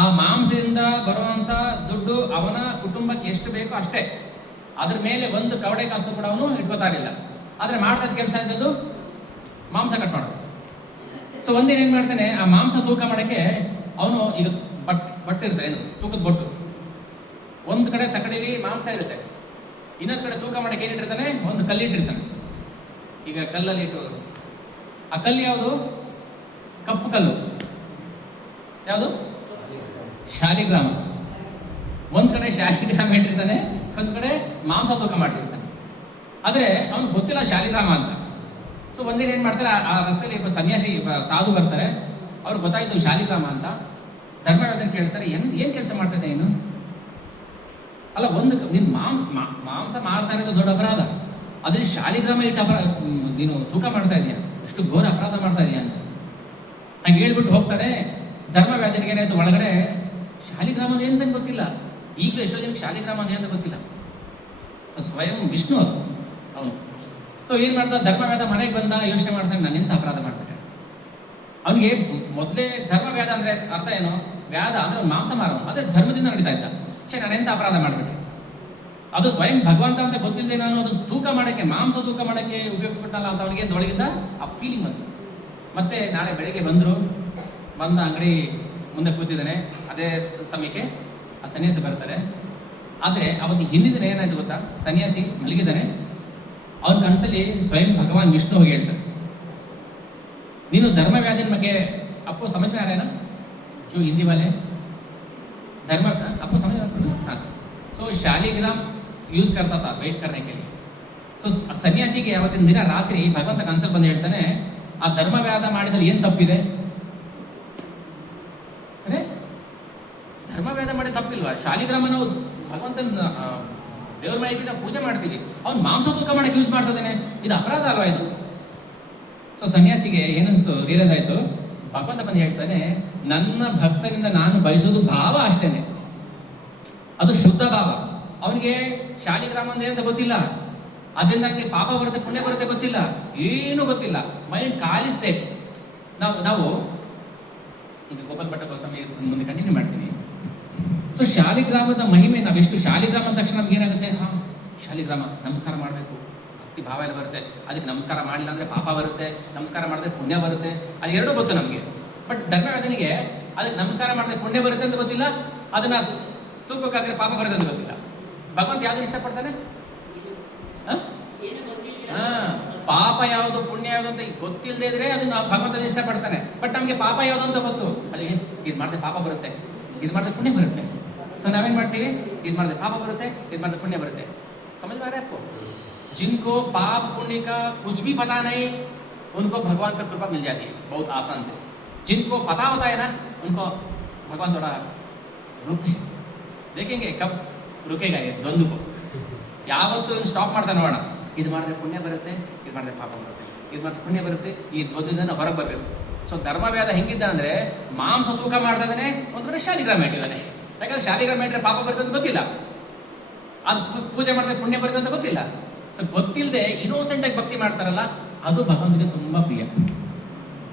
ಆ ಮಾಂಸದಿಂದ ಬರುವಂತ ದುಡ್ಡು ಅವನ ಕುಟುಂಬಕ್ಕೆ ಎಷ್ಟು ಬೇಕೋ ಅಷ್ಟೇ, ಅದ್ರ ಮೇಲೆ ಒಂದು ಕವಡೆ ಕಾಸು ಕೂಡ ಅವನು ಇಟ್ಕೋತಾ ಇರಲಿಲ್ಲ. ಆದ್ರೆ ಮಾಡ್ತಾ ಕೆಲಸ ಇದ್ದದ್ದು ಮಾಂಸ ಕಟ್ ಮಾಡೋದು. ಸೊ ಒಂದಿನ ಏನ್ ಮಾಡ್ತಾನೆ, ಆ ಮಾಂಸ ತೂಕ ಮಾಡಕ್ಕೆ ಅವನು ಈಗ ಬಟ್ಟು ಇರ್ತಾರೆ, ಏನು ತೂಕದ ಬೊಟ್ಟು, ಒಂದ್ ಕಡೆ ತಕಡಿಲಿ ಮಾಂಸ ಇರುತ್ತೆ, ಇನ್ನೊಂದ್ ಕಡೆ ತೂಕ ಮಾಡಕ್ಕೆ ಏನಿಟ್ಟಿರ್ತಾನೆ, ಒಂದು ಕಲ್ಲಿಟ್ಟಿರ್ತಾನೆ. ಈಗ ಕಲ್ಲಲ್ಲಿ ಇಟ್ಟು, ಆ ಕಲ್ಲು ಯಾವುದು, ಕಪ್ಪು ಕಲ್ಲು ಯಾವುದು, ಶಾಲಿಗ್ರಾಮ. ಒಂದ್ ಕಡೆ ಶಾಲಿಗ್ರಾಮ ಇಟ್ಟಿರ್ತಾನೆ, ಒಂದ್ ಕಡೆ ಮಾಂಸ ತೂಕ ಮಾಡಿರ್ತಾನೆ. ಆದ್ರೆ ಅವ್ನು ಗೊತ್ತಿಲ್ಲ ಶಾಲಿಗ್ರಾಮ ಅಂತ. ಸೊ ಒಂದಿನ ಏನ್ ಮಾಡ್ತಾರೆ, ಆ ರಸ್ತೆಯಲ್ಲಿ ಒಬ್ಬ ಸನ್ಯಾಸಿ, ಸಾಧು ಬರ್ತಾರೆ. ಅವ್ರಿಗೆ ಗೊತ್ತಾಯ್ತು ಶಾಲಿಗ್ರಾಮ ಅಂತ. ಧರ್ಮರಾಜನ್ ಕೇಳ್ತಾರೆ, ಏನ್ ಕೆಲಸ ಮಾಡ್ತಾ ಏನು? ಅಲ್ಲ, ಒಂದು ನಿನ್ ಮಾಂಸ ಮಾರ್ತಾ ಇರೋದು ದೊಡ್ಡ ಅಪರಾಧ, ಅದೇ ಶಾಲಿಗ್ರಾಮ ಇಟ್ಟು ನೀನು ತೂಕ ಮಾಡ್ತಾ ಇದೀಯ, ಎಷ್ಟು ಘೋರ ಅಪರಾಧ ಮಾಡ್ತಾ ಇದೀಯ ಅಂತ ಹಂಗೆ ಹೇಳ್ಬಿಟ್ಟು ಹೋಗ್ತಾರೆ. ಧರ್ಮವ್ಯಾಧನಿಗೆ ಏನಾಯ್ತು, ಒಳಗಡೆ ಶಾಲಿಗ್ರಾಮ ಏನಂತ ಗೊತ್ತಿಲ್ಲ. ಈಗಲೂ ಎಷ್ಟೋ ಜನಕ್ಕೆ ಶಾಲಿಗ್ರಾಮ ಅಂತ ಗೊತ್ತಿಲ್ಲ. ಸ್ವಯಂ ವಿಷ್ಣು ಅದು ಅವನು. ಸೊ ಏನ್ ಮಾಡ್ತಾನೆ, ಧರ್ಮವ್ಯಾಧ ಮನೆಗೆ ಬಂದ, ಯೋಚನೆ ಮಾಡ್ತಾನೆ, ನಾನು ಎಂತ ಅಪರಾಧ ಮಾಡ್ಬಿಟ್ಟೆ. ಅವನಿಗೆ ಮೊದಲೇ ಧರ್ಮವ್ಯಾಧ ಅಂದ್ರೆ ಅರ್ಥ ಏನು, ವ್ಯಾಧ ಅಂದ್ರೆ ಮಾಂಸ ಮಾರವನು, ಅದೇ ಧರ್ಮದಿಂದ ನಡೀತಾ ಇದ್ದ. ನಾನು ಎಂತ ಅಪರಾಧ ಮಾಡ್ಬಿಟ್ಟೆ, ಅದು ಸ್ವಯಂ ಭಗವಂತ ಅಂತ ಗೊತ್ತಿಲ್ಲದೆ ನಾನು ಅದು ತೂಕ ಮಾಡಕ್ಕೆ, ಮಾಂಸ ತೂಕ ಮಾಡಕ್ಕೆ ಉಪಯೋಗಿಸ್ಬಿಟ್ಟಲ್ಲ ಅಂತ ಅವನಿಗೆ ಒಳಗಿಂದ ಆ ಫೀಲಿಂಗ್ ಬಂತು. ಮತ್ತೆ ನಾಳೆ ಬೆಳಿಗ್ಗೆ ಬಂದ ಅಂಗಡಿ ಮುಂದೆ ಕೂತಿದ್ದಾನೆ. ಅದೇ ಸಮಯಕ್ಕೆ ಆ ಸನ್ಯಾಸಿ ಬರ್ತಾರೆ. ಆದ್ರೆ ಅವತ್ತು ಹಿಂದಿನ ದಿನ ಏನಾಯ್ತು ಗೊತ್ತಾ, ಸನ್ಯಾಸಿ ಮಲಗಿದ್ದಾನೆ. ಅವನ ಕನಸಲ್ಲಿ ಸ್ವಯಂ ಭಗವಾನ್ ವಿಷ್ಣು ಹೋಗಿ ಹೇಳ್ತಾರೆ, ನೀನು ಧರ್ಮವ್ಯಾಧಿನ ಬಗ್ಗೆ ಅಪ್ಪು ಸಮझ में आ रहा है ना, जो हिंदी वाले धर्म आपको समझ में हाँ. सो शालिग्राम ಯೂಸ್ करता था वेट करने के लिए. ಸೊ ಸನ್ಯಾಸಿಗೆ ಅವತ್ತಿನ ದಿನ ರಾತ್ರಿ ಭಗವಂತ ಕನಸಲ್ಲಿ ಬಂದು ಹೇಳ್ತಾನೆ, ಆ ಧರ್ಮವ್ಯಾಧ ಮಾಡಿದಲ್ಲಿ ಏನ್ ತಪ್ಪಿದೆ? ಅರೆ ಧರ್ಮವ್ಯಾಧ ಮಾಡಿ ತಪ್ಪಿಲ್ವಾ? ಶಾಲಿಗ್ರಾಮನ ಭಗವಂತನ ದೇವ್ರ ಮನೆಗೆ ನಾವು ಪೂಜೆ ಮಾಡ್ತೀವಿ, ಅವ್ನು ಮಾಂಸ ತೂಕ ಮಾಡಕ್ಕೆ ಯೂಸ್ ಮಾಡ್ತಾ ಇದ್ದಾನೆ, ಇದು ಅಪರಾಧ ಅಲ್ವಾ ಇದು? ಸೊ ಸನ್ಯಾಸಿಗೆ ಏನನ್ಸ್ತು, ರಿಯಲೈಸ್ ಆಯ್ತು. ಭಗವಂತ ಬಂದು ಹೇಳ್ತಾನೆ, ನನ್ನ ಭಕ್ತನಿಂದ ನಾನು ಬಯಸೋದು ಭಾವ ಅಷ್ಟೇನೆ, ಅದು ಶುದ್ಧ ಭಾವ. ಅವನಿಗೆ ಶಾಲಿಗ್ರಾಮ ಅಂದ್ರೆ ಅಂತ ಗೊತ್ತಿಲ್ಲ, ಅದರಿಂದ ನನಗೆ ಪಾಪ ಬರುತ್ತೆ ಪುಣ್ಯ ಬರುತ್ತೆ ಗೊತ್ತಿಲ್ಲ, ಏನೂ ಗೊತ್ತಿಲ್ಲ, ಮೈಂಡ್ ಖಾಲಿಸ್ತೇ. ನಾವು ಈಗ ಗೋಪಾಲ್ ಭಟ್ಟ ಗೋಸ್ವಾಮಿ ಮುಂದೆ ಕಂಟಿನ್ಯೂ ಮಾಡ್ತೀನಿ. ಸೊ ಶಾಲಿಗ್ರಾಮದ ಮಹಿಮೆ, ನಾವೆಷ್ಟು ಶಾಲಿಗ್ರಾಮ ಅಂದ ತಕ್ಷಣ ನಮ್ಗೆ ಏನಾಗುತ್ತೆ, ಶಾಲಿಗ್ರಾಮ ನಮಸ್ಕಾರ ಮಾಡಬೇಕು, ಭಕ್ತಿ ಭಾವ ಎಲ್ಲ ಬರುತ್ತೆ. ಅದಕ್ಕೆ ನಮಸ್ಕಾರ ಮಾಡಲಿಲ್ಲ ಅಂದರೆ ಪಾಪ ಬರುತ್ತೆ, ನಮಸ್ಕಾರ ಮಾಡಿದ್ರೆ ಪುಣ್ಯ ಬರುತ್ತೆ, ಅದು ಎರಡೂ ಗೊತ್ತು ನಮಗೆ. ಬಟ್ ಧರ್ಮವೇದನಿಗೆ ಅದಕ್ಕೆ ನಮಸ್ಕಾರ ಮಾಡಿದ್ರೆ ಪುಣ್ಯ ಬರುತ್ತೆ ಅಂತ ಗೊತ್ತಿಲ್ಲ, ಅದನ್ನ ತೂಕಕ್ಕಾದ್ರೆ ಪಾಪ ಬರುತ್ತೆ ಅಂತ ಗೊತ್ತಿಲ್ಲ. ಭಗವಂತ ಯಾವ್ದನ್ನ ಇಷ್ಟಪಡ್ತಾನೆ? ಪಾಪ ಯಾವುದು ಪುಣ್ಯ ಯಾವುದು ಅಂತ ಗೊತ್ತಿಲ್ಲದೆ ಇದ್ರೆ ಅದನ್ನ ಭಗವಂತ ಇಷ್ಟಪಡ್ತಾನೆ. ಬಟ್ ನಮಗೆ ಪಾಪ ಯಾವುದು ಅಂತ ಗೊತ್ತು, ಅದಕ್ಕೆ ಇದು ಮಾಡಿದ್ರೆ ಪಾಪ ಬರುತ್ತೆ, ಇದು ಮಾಡಿದ್ರೆ ಪುಣ್ಯ ಬರುತ್ತೆ. ಸೊ ನಾವೇನ್ ಮಾಡ್ತೀವಿ, ಇದು ಮಾಡಿದ್ರೆ ಪಾಪ ಬರುತ್ತೆ, ಇದು ಮಾಡಿದ್ರೆ ಪುಣ್ಯ ಬರುತ್ತೆ. समझ में आ रहा है आपको? जिनको पाप पुण्य का कुछ भी पता नहीं, उनको भगवान का कृपा मिल जाती है बहुत आसान से. जिनको पता होता है ना, उनको भगवान थोड़ा रुकते हैं. देखेंगे कब रुकेगा ये द्वंद्व को. ಯಾವತ್ತು ಸ್ಟಾಪ್ ಮಾಡ್ತಾ ನೋಡೋಣ, ಇದು ಮಾಡಿದ್ರೆ ಪುಣ್ಯ ಬರುತ್ತೆ, ಇದು ಮಾಡಿದ್ರೆ ಪಾಪ ಬರುತ್ತೆ, ಇದು ಮಾಡಿದ್ರೆ ಪುಣ್ಯ ಬರುತ್ತೆ, ಈ ದ್ವಂದ್ವದಿಂದ ಹೊರಗೆ ಬರಬೇಕು. ಸೊ ಧರ್ಮವ್ಯಾದ ಹೆಂಗಿದ್ದ ಅಂದ್ರೆ ಮಾಂಸ ತೂಕ ಮಾಡ್ದಾನೆ ಒಂದು ಕಡೆ ಶಾಲಿಗ್ರಾಮ ಇಟ್ಟಿದ್ದಾನೆ. ಯಾಕಂದ್ರೆ ಶಾಲಿಗ್ರಾಮ ಇಟ್ಟರೆ ಪಾಪ ಬರುತ್ತೆ ಅಂತ ಗೊತ್ತಿಲ್ಲ, ಅದು ಪೂಜೆ ಮಾಡಿದ್ರೆ ಪುಣ್ಯ ಬರುತ್ತೆ ಅಂತ ಗೊತ್ತಿಲ್ಲ. ಸೊ ಗೊತ್ತಿಲ್ಲದೆ ಇನ್ನೋಸೆಂಟ್ ಆಗಿ ಭಕ್ತಿ ಮಾಡ್ತಾರಲ್ಲ, ಅದು ಭಗವಂತನಿಗೆ ತುಂಬಾ ಪ್ರಿಯ.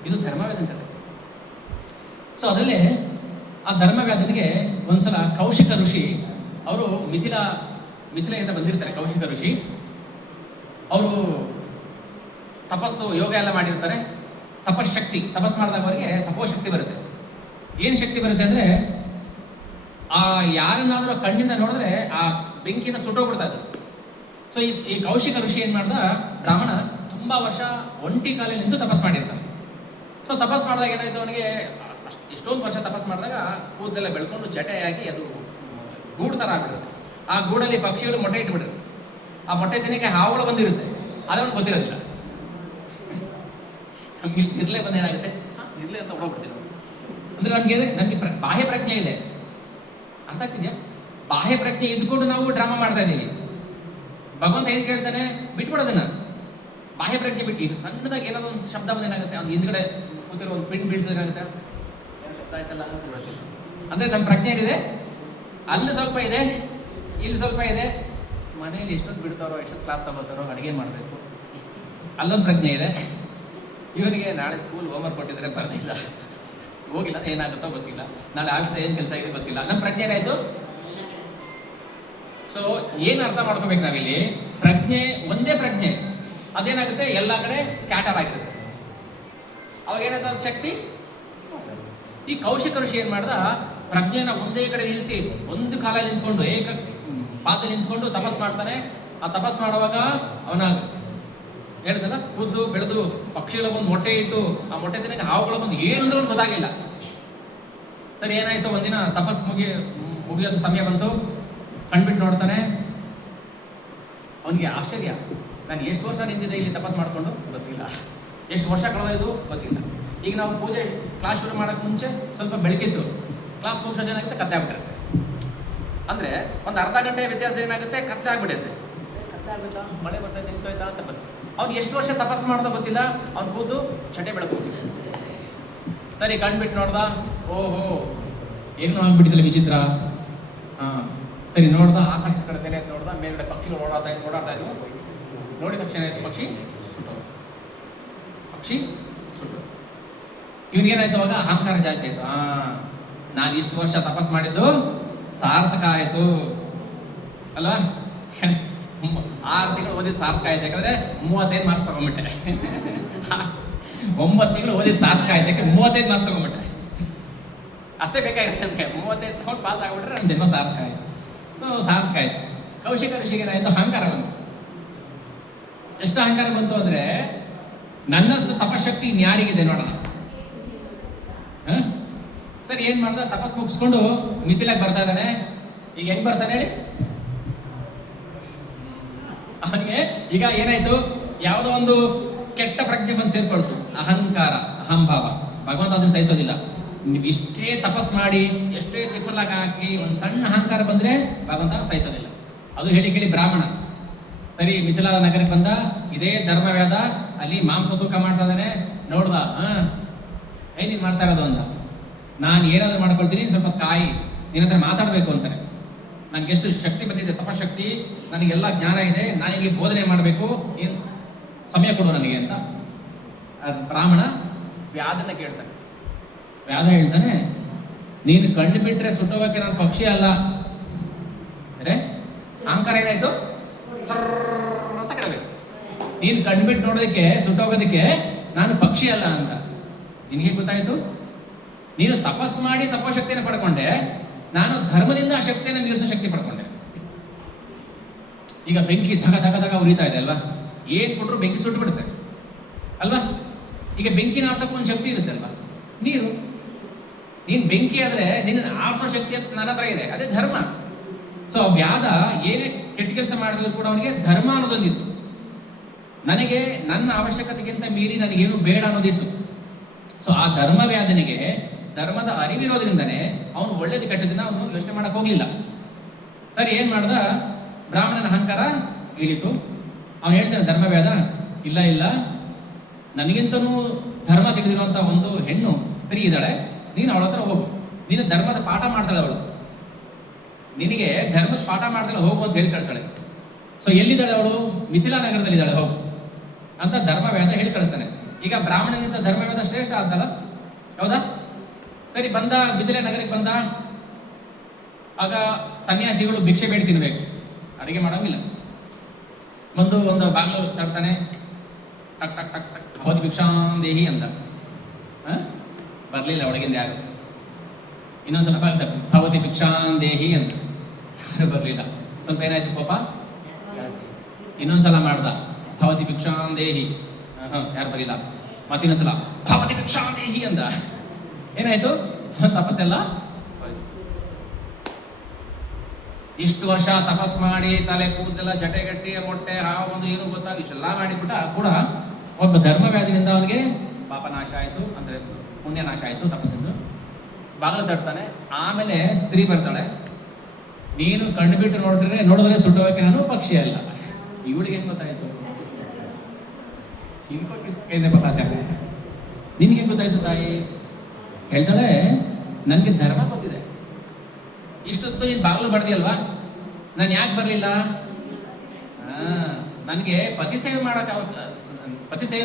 ಇದು ಧರ್ಮವೇದನ ಕಥೆ. ಸೊ ಅದರಲ್ಲೇ ಆ ಧರ್ಮವ್ಯಾದನಿಗೆ ಒಂದ್ಸಲ ಕೌಶಿಕ ಋಷಿ, ಅವರು ಮಿಥಿಲೆಯಿಂದ ಬಂದಿರ್ತಾರೆ. ಕೌಶಿಕ ಋಷಿ ಅವರು ತಪಸ್ಸು ಯೋಗ ಎಲ್ಲ ಮಾಡಿರ್ತಾರೆ. ತಪಸ್ ಮಾಡಿದಾಗ ಅವರಿಗೆ ತಪೋಶಕ್ತಿ ಬರುತ್ತೆ. ಏನು ಶಕ್ತಿ ಬರುತ್ತೆ ಅಂದ್ರೆ, ಆ ಯಾರನ್ನಾದ್ರೂ ಕಣ್ಣಿಂದ ನೋಡಿದ್ರೆ ಆ ಬೆಂಕಿಯಿಂದ ಸುಟ್ಟೋಗ್ಬಿಡ್ತಾರೆ. ಸೊ ಈ ಕೌಶಿಕ ಋಷಿ ಏನ್ ಮಾಡ್ದ, ಬ್ರಾಹ್ಮಣ ತುಂಬಾ ವರ್ಷ ಒಂಟಿ ಕಾಲಲ್ಲಿ ನಿಂತು ತಪಸ್ ಮಾಡಿರ್ತಾನೆ. ಸೊ ತಪಸ್ ಮಾಡಿದಾಗ ಏನಾಯ್ತು, ಅವನಿಗೆ ಎಷ್ಟೊಂದು ವರ್ಷ ತಪಸ್ ಮಾಡಿದಾಗ ಕೂದಲೆಲ್ಲ ಬೆಳ್ಕೊಂಡು ಜಟೆಯಾಗಿ ಅದು ಗೂಡು ಥರ ಆಗ್ಬಿಡುತ್ತೆ. ಆ ಗೂಡಲ್ಲಿ ಪಕ್ಷಿಗಳು ಮೊಟ್ಟೆ ಇಟ್ಬಿಡುತ್ತೆ. ಆ ಮೊಟ್ಟೆ ತಿನ್ನಕ್ಕೆ ಹಾವುಗಳು ಬಂದಿರುತ್ತೆ, ಅದನ್ನು ಗೊತ್ತಿರೋದಿಲ್ಲ. ನಮ್ಗೆ ಜಿರ್ಲೆ ಬಂದು ಏನಾಗುತ್ತೆ, ಜಿರ್ಲೆ ಅಂತ ಹೊಡೋಗ್ಬಿಡ್ತೀವಿ. ಅಂದ್ರೆ ನಮ್ಗೆ ಬಾಹ್ಯ ಪ್ರಜ್ಞೆ ಇದೆ, ಅರ್ಥ ಆಗ್ತಿದ್ಯಾ? ಬಾಹ್ಯ ಪ್ರಜ್ಞೆ ಇದ್ಕೊಂಡು ನಾವು ಡ್ರಾಮಾ ಮಾಡ್ತಾ ಇದ್ದೀವಿ. ಭಗವಂತ ಏನ್ ಕೇಳ್ತಾನೆ, ಬಿಟ್ಬಿಡೋದನ್ನ. ಬಾಹ್ಯ ಪ್ರಜ್ಞೆ ಬಿಟ್ಟು ಇದು ಸಣ್ಣದಾಗಿ ಏನಾದ್ರು ಒಂದು ಶಬ್ದ ಬಂದು ಏನಾಗುತ್ತೆ, ಅವ್ನು ಹಿಂದ್ಗಡೆ ಕೂತಿರೋ ಒಂದು ಪಿನ್ ಬೀಳ್ಸಿದ್ರೆ ಏನಾಗುತ್ತೆ, ಶಬ್ದ ಆಯ್ತಲ್ಲ ಅಂದ್ರೆ ನಮ್ಮ ಪ್ರಜ್ಞೆ ಏನಿದೆ, ಅಲ್ಲಿ ಸ್ವಲ್ಪ ಇದೆ, ಇಲ್ಲಿ ಸ್ವಲ್ಪ ಇದೆ. ಮನೆಯಲ್ಲಿ ಎಷ್ಟೊತ್ತು ಬಿಡ್ತಾರೋ, ಎಷ್ಟೊತ್ತು ಕ್ಲಾಸ್ ತಗೋತಾರೋ, ಅಡುಗೆ ಮಾಡಬೇಕು, ಅಲ್ಲೊಂದು ಪ್ರಜ್ಞೆ ಇದೆ. ಇವನಿಗೆ ನಾಳೆ ಸ್ಕೂಲ್ ಹೋಮ್ವರ್ಕ್ ಕೊಟ್ಟಿದ್ರೆ ಬರ್ದಿಲ್ಲ, ಹೋಗಿಲ್ಲ, ಏನಾಗುತ್ತೋ ಗೊತ್ತಿಲ್ಲ, ನಾಳೆ ಆಫೀಸ್ ಏನು ಕೆಲಸ ಇದೆ ಗೊತ್ತಿಲ್ಲ. ನಮ್ಮ ಪ್ರಜ್ಞೆ ಏನಾಯ್ತು. ಸೊ ಏನು ಅರ್ಥ ಮಾಡ್ಕೋಬೇಕು ನಾವಿಲ್ಲಿ, ಪ್ರಜ್ಞೆ ಒಂದೇ ಪ್ರಜ್ಞೆ, ಅದೇನಾಗುತ್ತೆ ಎಲ್ಲ ಕಡೆ ಸ್ಕ್ಯಾಟರ್ ಆಗಿರುತ್ತೆ. ಅವಾಗ ಏನಾಯ್ತು, ಅದು ಶಕ್ತಿ. ಈ ಕೌಶಿಕ ಋಷಿ ಏನ್ ಮಾಡ್ದ, ಪ್ರಜ್ಞೆನ ಒಂದೇ ಕಡೆ ನಿಲ್ಲಿಸಿ ಒಂದು ಕಾಲಲ್ಲಿ ನಿಂತ್ಕೊಂಡು ಪಾದದಲ್ಲಿ ನಿಂತ್ಕೊಂಡು ತಪಸ್ ಮಾಡ್ತಾನೆ. ಆ ತಪಸ್ ಮಾಡುವಾಗ ಅವನ ಹೇಳಿದಲ್ಲ, ಕೂದ್ದು ಬೆಳೆದು ಪಕ್ಷಿಗಳ ಬಂದು ಮೊಟ್ಟೆ ಇಟ್ಟು ಆ ಮೊಟ್ಟೆ ತಿನ್ನಕ್ಕೆ ಹಾವುಗಳ ಬಂದು ಏನಂದ್ರೂ ಗೊತ್ತಾಗಿಲ್ಲ. ಸರಿ ಏನಾಯ್ತು, ಒಂದಿನ ತಪಸ್ ಮುಗಿಯೋದು ಸಮಯ ಬಂತು, ಕಣ್ಬಿಟ್ಟು ನೋಡ್ತಾನೆ. ಅವನಿಗೆ ಆಶ್ಚರ್ಯ, ನಾನು ಎಷ್ಟು ವರ್ಷ ನಿಂತಿದ್ದೆ ಇಲ್ಲಿ ತಪಸ್ ಮಾಡ್ಕೊಂಡು ಗೊತ್ತಿಲ್ಲ, ಎಷ್ಟು ವರ್ಷ ಕಳೆದೋಯ್ತು ಗೊತ್ತಿಲ್ಲ. ಈಗ ನಾವು ಪೂಜೆ ಕ್ಲಾಸ್ ಶುರು ಮಾಡೋಕ್ಕೆ ಮುಂಚೆ ಸ್ವಲ್ಪ ಬೆಳಕಿತ್ತು, ಕ್ಲಾಸ್ ಮುಗಿಸೋ ಏನಾಗುತ್ತೆ, ಕತ್ತೆ ಆಗ್ಬಿಟ್ಟಿರುತ್ತೆ. ಅಂದರೆ ಒಂದು ಅರ್ಧ ಗಂಟೆ ವ್ಯತ್ಯಾಸ ಏನಾಗುತ್ತೆ, ಕತ್ತೆ ಆಗ್ಬಿಡುತ್ತೆ. ಕತ್ತೆ ಆಗ್ಬಿಟ್ಟ, ಮಳೆ ಬರ್ತಾ ನಿಂತೋಯ್ತಾ ಅಂತ ಬಂತು. ಅವ್ನು ಎಷ್ಟು ವರ್ಷ ತಪಸ್ ಮಾಡ್ದೋ ಗೊತ್ತಿಲ್ಲ, ಅವ್ನು ಕೂದು ಚಟೆ ಬೆಳಕು ಹೋಗಿದೆ. ಸರಿ ಕಣ್ಬಿಟ್ಟು ನೋಡ್ದ, ಓಹೋ ಏನೂ ಆಗ್ಬಿಟ್ಟಿದ್ದಲ್ಲ ವಿಚಿತ್ರ. ಸರಿ ನೋಡ್ದ, ಆಕಾಶ ಕಡೆದೇನೆ ಅಂತ ನೋಡ್ದ, ಮೇಲ್ಗಡೆ ಪಕ್ಷಿಗಳು ಓಡಾಡ್ತಾ ಇದ್ವು. ನೋಡಿದ ತಕ್ಷಣ ಆಯ್ತು, ಪಕ್ಷಿ ಸುಟ್ಟು. ಇವನಿಗೇನಾಯ್ತು, ಅವಾಗ ಅಹಂಕಾರ ಜಾಸ್ತಿ ಆಯ್ತು. ನಾನು ಇಷ್ಟು ವರ್ಷ ತಪಸ್ ಮಾಡಿದ್ದು ಸಾರ್ಥಕ ಆಯ್ತು ಅಲ್ವಾ, 6 ತಿಂಗಳು ಓದಿದ್ದು ಸಾರ್ಥಕ ಆಯ್ತು. ಯಾಕಂದ್ರೆ 35 ಮಾರ್ಕ್ಸ್ ತಗೊಂಡ್ಬಿಟ್ಟೆ. 9 ತಿಂಗಳು ಓದಿದ್ದು ಸಾರ್ಥಕ ಆಯ್ತು, ಯಾಕೆ 35 ಮಾರ್ಕ್ಸ್ ತಗೊಂಡ್ಬಿಟ್ಟೆ. ಅಷ್ಟೇ ಬೇಕಾಗಿರುತ್ತೆ ನಮಗೆ, 35 ತಗೊಂಡು ಪಾಸ್ ಆಗ್ಬಿಟ್ರೆ ನನ್ನ ಜನ್ಮ ಸಾರ್ಥಕ ಆಯ್ತು. ಸೊ ಸಾರ್ಥಕ ಆಯ್ತು. ಕೌಶಿಕ ಋಷಿಗೆ ಏನಾಯ್ತು, ಅಹಂಕಾರ ಬಂತು. ಎಷ್ಟು ಅಹಂಕಾರ ಬಂತು ಅಂದ್ರೆ, ನನ್ನಷ್ಟು ತಪಶಕ್ತಿ ಇನ್ಯಾರಿಗಿದೆ ನೋಡೋಣ. ಸರಿ ಏನ್ ಮಾಡ್ದ, ತಪಸ್ ಮುಗಿಸ್ಕೊಂಡು ಮಿಥಿಲಾಗಿ ಬರ್ತಾ ಇದ್ದಾನೆ. ಈಗ ಹೆಂಗ್ ಬರ್ತಾನೆ ಹೇಳಿ, ಅವನಿಗೆ ಈಗ ಏನಾಯ್ತು, ಯಾವುದೋ ಒಂದು ಕೆಟ್ಟ ಪ್ರಜ್ಞೆ ಬಂದು ಸೇರ್ಕೊಳ್ತು, ಅಹಂಕಾರ, ಅಹಂಭಾವ. ಭಗವಂತ ಅದನ್ನ ಸಹಿಸೋದಿಲ್ಲ. ನೀವು ಇಷ್ಟೇ ತಪಸ್ ಮಾಡಿ, ಎಷ್ಟೇ ತಿಪ್ಪಲಾಗ ಹಾಕಿ ಒಂದು ಸಣ್ಣ ಅಹಂಕಾರ ಬಂದ್ರೆ ಭಗವಂತ ಸಹಿಸೋದಿಲ್ಲ. ಅದು ಹೇಳಿ ಕೇಳಿ ಬ್ರಾಹ್ಮಣ ಸರಿ ಮಿಥಿಲಾ ನಗರಕ್ಕೆ ಬಂದ. ಇದೇ ಧರ್ಮವ್ಯಾದ ಅಲ್ಲಿ ಮಾಂಸ ತೂಕ ಮಾಡ್ತಾ ಇದ್ದಾನೆ. ನೋಡ್ದ, ಏನ್ ಮಾಡ್ತಾ ಇರೋದು ಅಂದ. ನಾನು ಏನಾದರೂ ಮಾಡ್ಕೊಳ್ತೀನಿ, ಸ್ವಲ್ಪ ಕಾಯಿ, ನಿನ್ನ ಹತ್ರ ಮಾತಾಡಬೇಕು ಅಂತಾನೆ. ನನಗೆಷ್ಟು ಶಕ್ತಿ ಬಂದಿದೆ, ತಪಶಕ್ತಿ, ನನಗೆಲ್ಲ ಜ್ಞಾನ ಇದೆ, ನಾನಿಗೆ ಬೋಧನೆ ಮಾಡಬೇಕು, ಏನು ಸಮಯ ಕೊಡು ನನಗೆ ಅಂತ ಬ್ರಾಹ್ಮಣ ವ್ಯಾಧನ ಕೇಳ್ತಾನೆ. ವ್ಯಾಧ ಹೇಳ್ತಾನೆ, ನೀನು ಕಂಡು ಬಿಟ್ರೆ ಸುಟ್ಟೋಗಕ್ಕೆ ನಾನು ಪಕ್ಷಿ ಅಲ್ಲ. ಅರೆ ಅಹಂಕಾರ ಏನಾಯ್ತು, ಸರ್ರ ಅಂತ ಕೇಳಬೇಕು. ನೀನು ಕಂಡುಬಿಟ್ಟು ನೋಡೋದಕ್ಕೆ, ಸುಟ್ಟೋಗೋದಕ್ಕೆ ನಾನು ಪಕ್ಷಿ ಅಲ್ಲ ಅಂತ. ನಿನಗೆ ಗೊತ್ತಾಯ್ತು, ನೀನು ತಪಸ್ ಮಾಡಿ ತಪಶಕ್ತಿಯನ್ನು ಪಡ್ಕೊಂಡೆ, ನಾನು ಧರ್ಮದಿಂದ ಆ ಶಕ್ತಿಯನ್ನು ಮೀರಿಸೋ ಶಕ್ತಿ ಪಡ್ಕೊಂಡೆ. ಈಗ ಬೆಂಕಿ ಧಗ ಧಗ ಧಗ ಉರಿತಾ ಇದೆ ಅಲ್ವಾ, ಏನ್ ಕೊಟ್ಟರು ಬೆಂಕಿ ಸುಟ್ಟು ಬಿಡುತ್ತೆ ಅಲ್ವಾ. ಈಗ ಬೆಂಕಿನ ಆರ್ಸೋಕೆ ಒಂದು ಶಕ್ತಿ ಇರುತ್ತೆ ಅಲ್ವಾ, ನೀರು. ನೀನ್ ಬೆಂಕಿ ಆದ್ರೆ ನಿನ್ನ ಆರ್ಸೋ ಶಕ್ತಿ ನನ್ನ ಹತ್ರ ಇದೆ, ಅದೇ ಧರ್ಮ. ಸೊ ವ್ಯಾಧ ಏನೇ ಕೆಟ್ಟ ಕೆಲಸ ಮಾಡಿದ್ರು ಕೂಡ ಅವನಿಗೆ ಧರ್ಮ ಅನ್ನೋದೊಂದಿತ್ತು. ನನಗೆ ನನ್ನ ಅವಶ್ಯಕತೆಗಿಂತ ಮೀರಿ ನನಗೇನು ಬೇಡ ಅನ್ನೋದಿತ್ತು. ಸೊ ಆ ಧರ್ಮ ವ್ಯಾಧನಿಗೆ ಧರ್ಮದ ಅರಿವಿರೋದ್ರಿಂದನೇ ಅವನು ಒಳ್ಳೇದು ಕೆಟ್ಟದನ್ನ ಅವನು ಯೋಚನೆ ಮಾಡಕ್ ಹೋಗ್ಲಿಲ್ಲ. ಸರಿ, ಏನ್ ಮಾಡ್ದ, ಬ್ರಾಹ್ಮಣನ ಅಹಂಕಾರ ಇಳಿತು. ಅವನು ಹೇಳ್ತಾನೆ ಧರ್ಮವ್ಯಾಧ, ಇಲ್ಲ ಇಲ್ಲ, ನನಗಿಂತನೂ ಧರ್ಮ ತಿಳಿದಿರುವಂತ ಒಂದು ಹೆಣ್ಣು ಸ್ತ್ರೀ ಇದ್ದಾಳೆ, ನೀನು ಅವಳ ಹತ್ರ ಹೋಗು, ನೀನು ಧರ್ಮದ ಪಾಠ ಮಾಡ್ತಾಳೆ ಅವಳು, ನಿನಗೆ ಧರ್ಮದ ಪಾಠ ಮಾಡ್ತಾಳೆ, ಹೋಗು ಅಂತ ಹೇಳಿ ಕಳ್ಸಾಳೆ. ಸೊ ಎಲ್ಲಿದ್ದಾಳೆ ಅವಳು, ಮಿಥಿಲಾ ನಗರದಲ್ಲಿದ್ದಾಳೆ, ಹೋಗು ಅಂತ ಧರ್ಮವ್ಯಾಧ ಹೇಳಿ ಕಳಿಸ್ತಾನೆ. ಈಗ ಬ್ರಾಹ್ಮಣನಿಂದ ಧರ್ಮವ್ಯಾಧ ಶ್ರೇಷ್ಠ ಅಂತಲ್ಲ, ಹೌದಾ? ಸರಿ, ಬಂದ ಮಿಥಿಲೆ ನಗರಕ್ಕೆ ಬಂದ. ಆಗ ಸನ್ಯಾಸಿಗಳು ಭಿಕ್ಷೆ ಬೇಡಿ ತಿನ್ಬೇಕು, ಅಡಿಗೆ ಮಾಡೋಂಗಿಲ್ಲ. ಒಂದು ಬಾಗಿಲು ತರ್ತಾನೆ, ಟಕ್ ಟಕ್ ಟಕ್ ಟಕ್, ಭವತಿ ಭಿಕ್ಷಾಂದೇಹಿ ಅಂತ. ಬರ್ಲಿಲ್ಲ ಒಳಗಿಂದ ಯಾರು. ಇನ್ನೊಂದ್ಸಲ ಬರ್ತಾರೆ, ಭವತಿ ಭಿಕ್ಷಾಂದೇಹಿ ಅಂತ, ಯಾರು ಬರ್ಲಿಲ್ಲ. ಸ್ವಲ್ಪ ಏನಾಯ್ತು, ಕೋಪ ಜಾಸ್ತಿ. ಇನ್ನೊಂದ್ಸಲ ಮಾಡ್ದ, ಭವತಿ ಭಿಕ್ಷಾಂದೇಹಿ, ಯಾರು ಬರಲಿಲ್ಲ. ಮತ್ತಿನ್ನೊಂದ್ಸಲ ಭವತಿ ಭಿಕ್ಷಾಂದೇಹಿ ಅಂದ, ಏನಾಯ್ತು, ತಪಸ್ಸೆಲ್ಲ ಇಷ್ಟು ವರ್ಷ ತಪಸ್ ಮಾಡಿ ತಲೆ ಕೂದಲೆಲ್ಲ ಜಟೆಗಟ್ಟಿ ಮೊಟ್ಟೆ ಹಾವು ಒಂದು ಏನು ಗೊತ್ತಾಗ ಇಷ್ಟೆಲ್ಲ ಮಾಡಿಬಿಟ್ಟ ಕೂಡ ಒಬ್ಬ ಧರ್ಮವ್ಯಾಧಿನಿಂದ ಅವನಿಗೆ ಪಾಪ ನಾಶ ಆಯ್ತು, ಅಂದ್ರೆ ಪುಣ್ಯ ನಾಶ ಆಯ್ತು ತಪಸ್ಸಿಂದು. ಬಾಗಿಲು ತಡ್ತಾನೆ. ಆಮೇಲೆ ಸ್ತ್ರೀ ಬರ್ತಾಳೆ, ನೀನು ಕಣ್ಬಿಟ್ಟು ನೋಡಿದ್ರೆ ಸುಟ್ಟೋಕೆ ನಾನು ಪಕ್ಷಿ ಅಲ್ಲ. ಇವಳಿಗೆ ಹೆಂಗ್ ಗೊತ್ತಾಯ್ತು, ನಿನ್ಗೆ ಗೊತ್ತಾಯ್ತು ತಾಯಿ? ಹೇಳ್ತಾಳೆ, ನನ್ಗೆ ಧರ್ಮ ಗೊತ್ತಿದೆ, ಇಷ್ಟೊತ್ತು ನೀನು ಬಾಗಿಲು ಬಡ್ದಿಯಲ್ವಾ, ನಾನು ಯಾಕೆ ಬರಲಿಲ್ಲ? ನನಗೆ ಪತಿ ಸೇವೆ